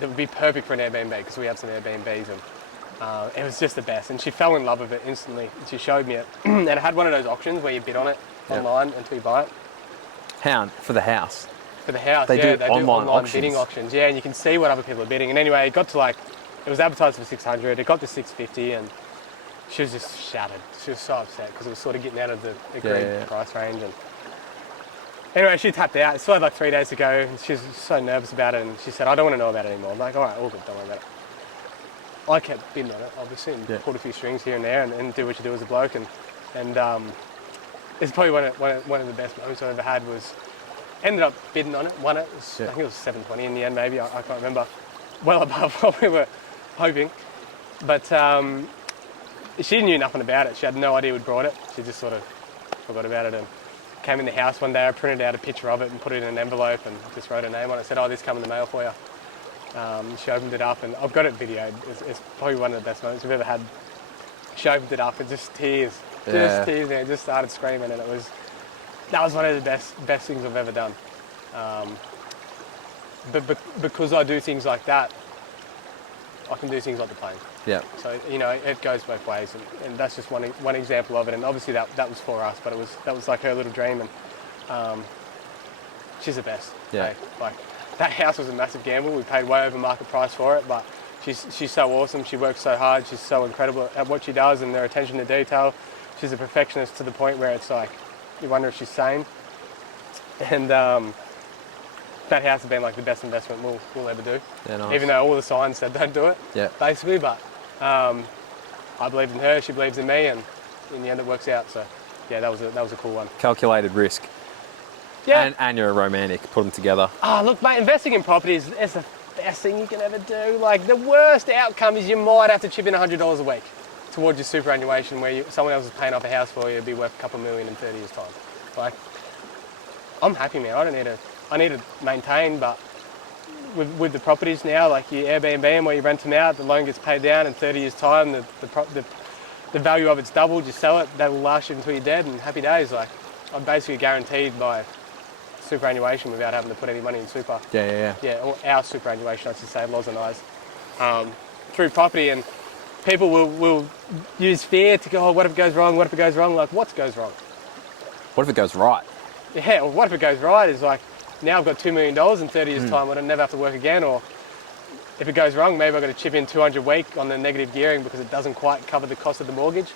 that would be perfect for an Airbnb, because we have some Airbnbs, and it was just the best. And she fell in love with it instantly. And she showed me it. And it had one of those auctions where you bid on it online until you buy it. Pound for the house. For the house, They yeah, do they do online online auctions. bidding auctions. Yeah, and you can see what other people are bidding. And anyway, it got to like, it was advertised for 600. It got to 650, and she was just shattered. She was so upset because it was sort of getting out of the agreed price range. And anyway, she tapped out. It still had like 3 days to go, and she was so nervous about it. And she said, "I don't want to know about it anymore." I'm like, "All right, all good, don't worry about it." I kept bidding on it, obviously, and pulled a few strings here and there, and do what you do as a bloke. And it's probably one of the best moments I've ever had. Was ended up bidding on it, won it. I think it was 720 in the end, maybe. I can't remember. Well above what we were hoping. But she knew nothing about it. She had no idea we'd brought it. She just sort of forgot about it and came in the house one day. I printed out a picture of it and put it in an envelope and just wrote her name on it. Said, "Oh, this come in the mail for you." She opened it up, and I've got it videoed. It's probably one of the best moments we've ever had. She opened it up and just tears. Just tears, and just started screaming, and that was one of the best things I've ever done. But because I do things like that, I can do things like the plane. Yeah. So it goes both ways, and that's just one example of it. And obviously that was for us, but that was like her little dream, and she's the best. Yeah. Hey, like that house was a massive gamble. We paid way over market price for it, but she's so awesome. She works so hard. She's so incredible at what she does and her attention to detail. She's a perfectionist to the point where it's like you wonder if she's sane. And that house has been like the best investment we'll ever do. Yeah, nice. Even though all the signs said don't do it, basically. But I believed in her, she believes in me, and in the end it works out. So yeah, that was a cool one. Calculated risk. Yeah. And you're a romantic. Put them together. Look, mate, investing in property is the best thing you can ever do. Like the worst outcome is you might have to chip in $100 a week towards your superannuation, where someone else is paying off a house for you. It'd be worth a couple million in 30 years' time. Like, I'm happy, man. I need to maintain, but with the properties now, like your Airbnb and where you rent them out, the loan gets paid down in 30 years' time. The value of it's doubled. You sell it, that'll last you until you're dead, and happy days. Like, I'm basically guaranteed my superannuation without having to put any money in super. Yeah. Or our superannuation, I should say, Loz and I's, through property. And people will use fear to go, "Oh, what if it goes wrong? What if it goes wrong?" Like, what goes wrong? What if it goes right? Yeah, well, what if it goes right is like, now I've got $2 million in 30 years' time, I don't never have to work again. Or if it goes wrong, maybe I've got to chip in 200 a week on the negative gearing because it doesn't quite cover the cost of the mortgage.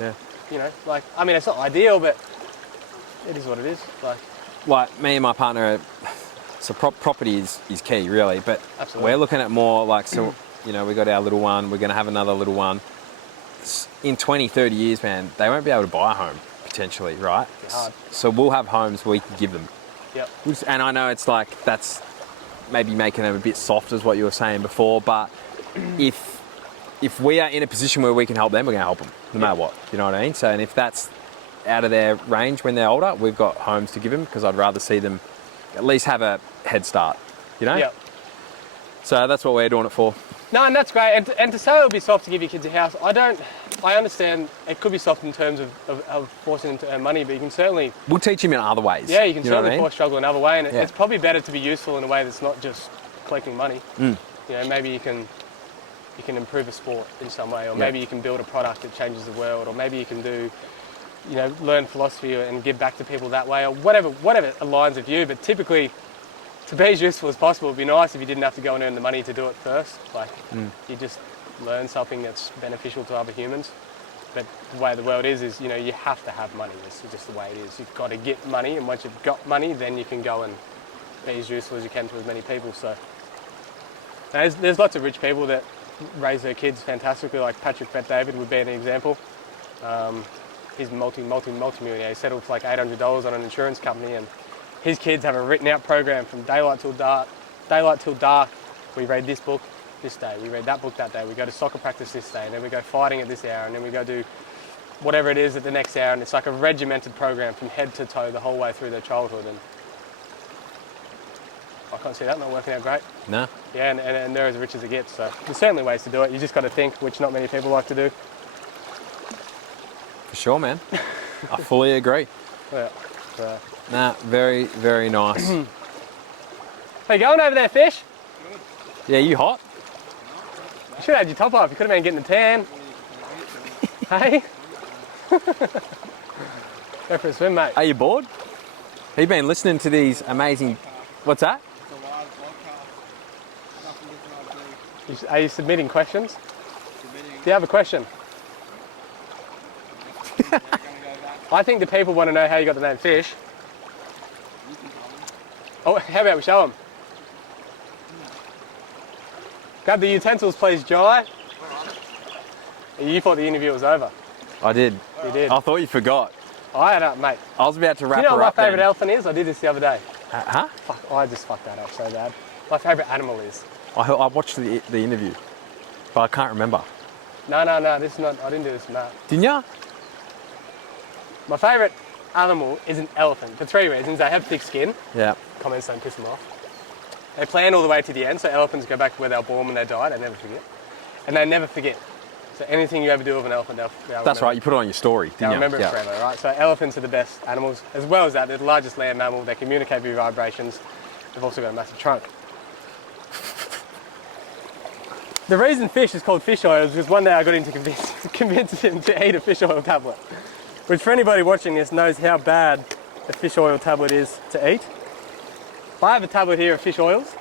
Yeah. Like, I mean, it's not ideal, but it is what it is. Like me and my partner, so property is key, really. But absolutely. We're looking at more like, so, we got our little one, we're going to have another little one. In 20, 30 years, man, they won't be able to buy a home, potentially, right? It's hard. So we'll have homes we can give them. Yep. And I know it's like, that's maybe making them a bit soft, as what you were saying before, but if we are in a position where we can help them, we're going to help them, no matter what. You know what I mean? So, and if that's out of their range when they're older, we've got homes to give them, because I'd rather see them at least have a head start, Yep. So that's what we're doing it for. No, and that's great. And to say it would be soft to give your kids a house, I understand it could be soft in terms of forcing them to earn money, but you can certainly... We'll teach them in other ways. Yeah, you can certainly force struggle another way, and it's probably better to be useful in a way that's not just collecting money. Maybe you can improve a sport in some way, or maybe you can build a product that changes the world, or maybe you can do, learn philosophy and give back to people that way, or whatever aligns with you. But typically, to be as useful as possible, it'd be nice if you didn't have to go and earn the money to do it first. Like, you just learn something that's beneficial to other humans. But the way the world is you have to have money. It's just the way it is. You've got to get money, and once you've got money, then you can go and be as useful as you can to as many people. So there's lots of rich people that raise their kids fantastically, like Patrick Bet-David would be an example. He's multi-millionaire. He settled for like $800 on an insurance company, and his kids have a written out program from daylight till dark. We read this book this day, we read that book that day, we go to soccer practice this day, and then we go fighting at this hour, and then we go do whatever it is at the next hour, and it's like a regimented program from head to toe the whole way through their childhood. And I can't see that not working out great. No. Yeah, and they're as rich as it gets. So there's certainly ways to do it. You just got to think, which not many people like to do. For sure, man. I fully agree. Yeah. Nah, very, very nice. How you going over there, fish? Yeah, you hot? You should have had your top off. You could have been getting a tan. Hey? Go for a swim, mate. Are you bored? Have you been listening to these amazing... What's that? It's a live podcast. Nothing different I'll do. Are you submitting questions? Submitting. Do you have a question? They're going to go back. I think the people want to know how you got the name Fish. You can tell them. Oh, how about we show them? Grab the utensils, please, Jai. Where are they? You thought the interview was over. I did. You did. I thought you forgot. I had up, mate. I was about to Do wrap you know her what up my favourite then. elephant is? I did this the other day. Huh? Fuck, I just fucked that up so bad. My favourite animal is. I watched the interview, but I can't remember. No, this is not. I didn't do this, no. Didn't ya? My favourite animal is an elephant for 3 reasons. They have thick skin. Yeah. Comments don't piss them off. They plan all the way to the end, so elephants go back to where they were born when they died. They never forget. And they never forget. So anything you ever do with an elephant, they'll That's remember. right, you put it on your story, They'll didn't you? remember it forever, right? So elephants are the best animals. As well as that, they're the largest land mammal. They communicate via vibrations. They've also got a massive trunk. The reason fish is called fish oil is because one day I got him to convince him to eat a fish oil tablet. Which for anybody watching this knows how bad a fish oil tablet is to eat. I have a tablet here of fish oils.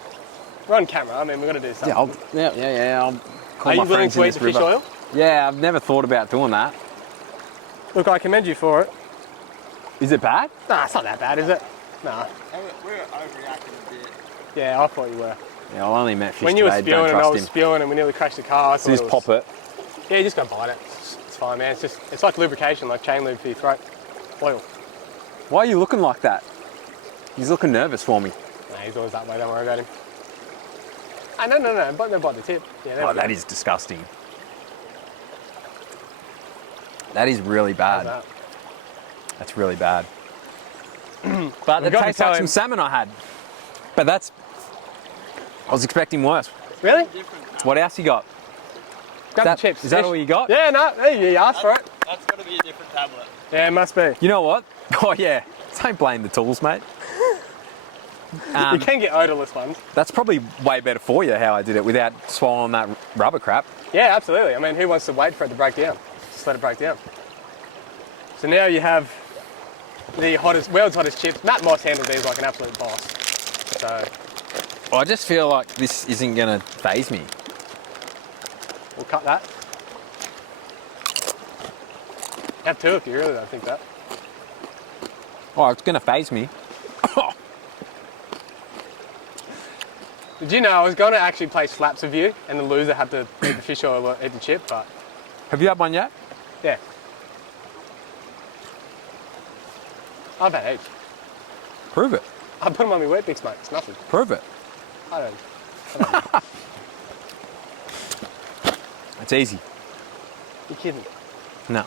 We're on camera, I mean, we're going to do something. Yeah, I'll call Are my you willing friends to in eat this the fish river. oil? Yeah, I've never thought about doing that. Look, I commend you for it. Is it bad? Nah, it's not that bad, is it? Nah. We're overreacting a bit. Yeah, I thought you were. Yeah, I only met fish When you were today, spewing don't and I trust was him. spewing and we nearly crashed the car, I So thought just pop it. Yeah, you just go bite it. It's fine, man. It's like lubrication, like chain lube for your throat. Oil. Why are you looking like that? He's looking nervous for me. Nah, he's always that way, don't worry about him. Ah, no, don't bite the tip. Yeah, there Oh, we go. that is disgusting. That is really How's bad. that? That's really bad. But it got to tastes tell like some him- salmon I had. But that's... I was expecting worse. Really? Different. What else you got? Grab That- the chips. is that Fish. all you got? Yeah, no, hey, you asked for it. That's got to be a different tablet. Yeah, it must be. You know what? Oh yeah, don't blame the tools, mate. You can get odourless ones. That's probably way better for you how I did it without swallowing that rubber crap. Yeah, absolutely. I mean, who wants to wait for it to break down? Just let it break down. So now you have the world's hottest chips. Matt Moss handled these like an absolute boss. So I just feel like this isn't gonna faze me. we'll cut that. Have two if you really don't think that. Oh, it's gonna faze me. Did you know I was going to actually play slaps with you and the loser had to eat the fish oil or eat the chip, but Have you had one yet? yeah. I've had heaps. Prove it. I put them on my wet bix, mate. It's nothing. Prove it. I don't. It's easy. You're kidding. No.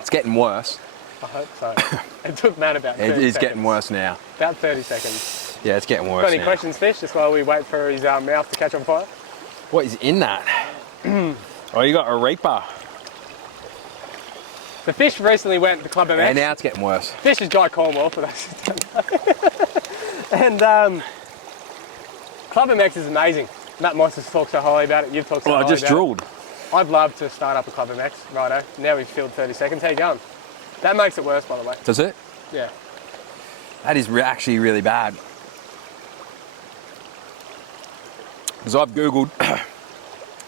It's getting worse. I hope so. It took Matt about 30 It is seconds. getting worse now. About 30 seconds. Yeah, it's getting worse Got any now. questions, Fish, just while we wait for his mouth to catch on fire? What is in that? Oh, you got a reaper. The Fish recently went to Club MX. And now it's getting worse. Fish is Guy Cornwall, for those who don't know. And Club MX is amazing. Matt Moss has talked so highly about it. You've talked so Well, I highly just about drooled. it. I'd love to start up a Club MX, righto. Now we've filled 30 seconds. How you going? That makes it worse, by the way. Does it? Yeah. That is actually really bad. Because I've Googled,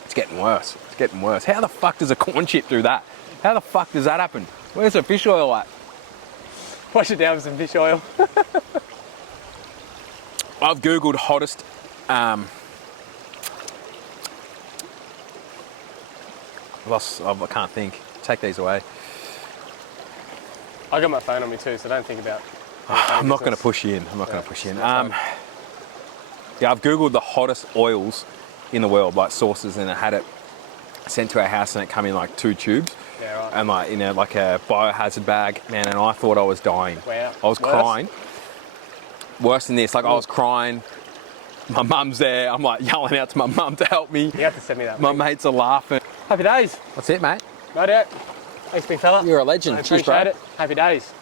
it's getting worse. It's getting worse. How the fuck does a corn chip do that? How the fuck does that happen? Where's the fish oil at? Wash it down with some fish oil. I've Googled hottest I can't think. Take these away. I got my phone on me too, so don't think about it. I'm not going to push you in. I'm not going to push you in. Yeah, I've Googled the hottest oils in the world, like sources, and I had it sent to our house and it came in like 2 tubes. Yeah, right. And like, like a biohazard bag, man, and I thought I was dying. Wow. I was Worse? crying. Worse than this, like I was crying. My mum's there, I'm like yelling out to my mum to help me. You have to send me that. My link. mates are laughing. Happy days. That's it, mate. No doubt. Thanks, big fella. You're a legend. I Cheers, appreciate bro. it. Happy days.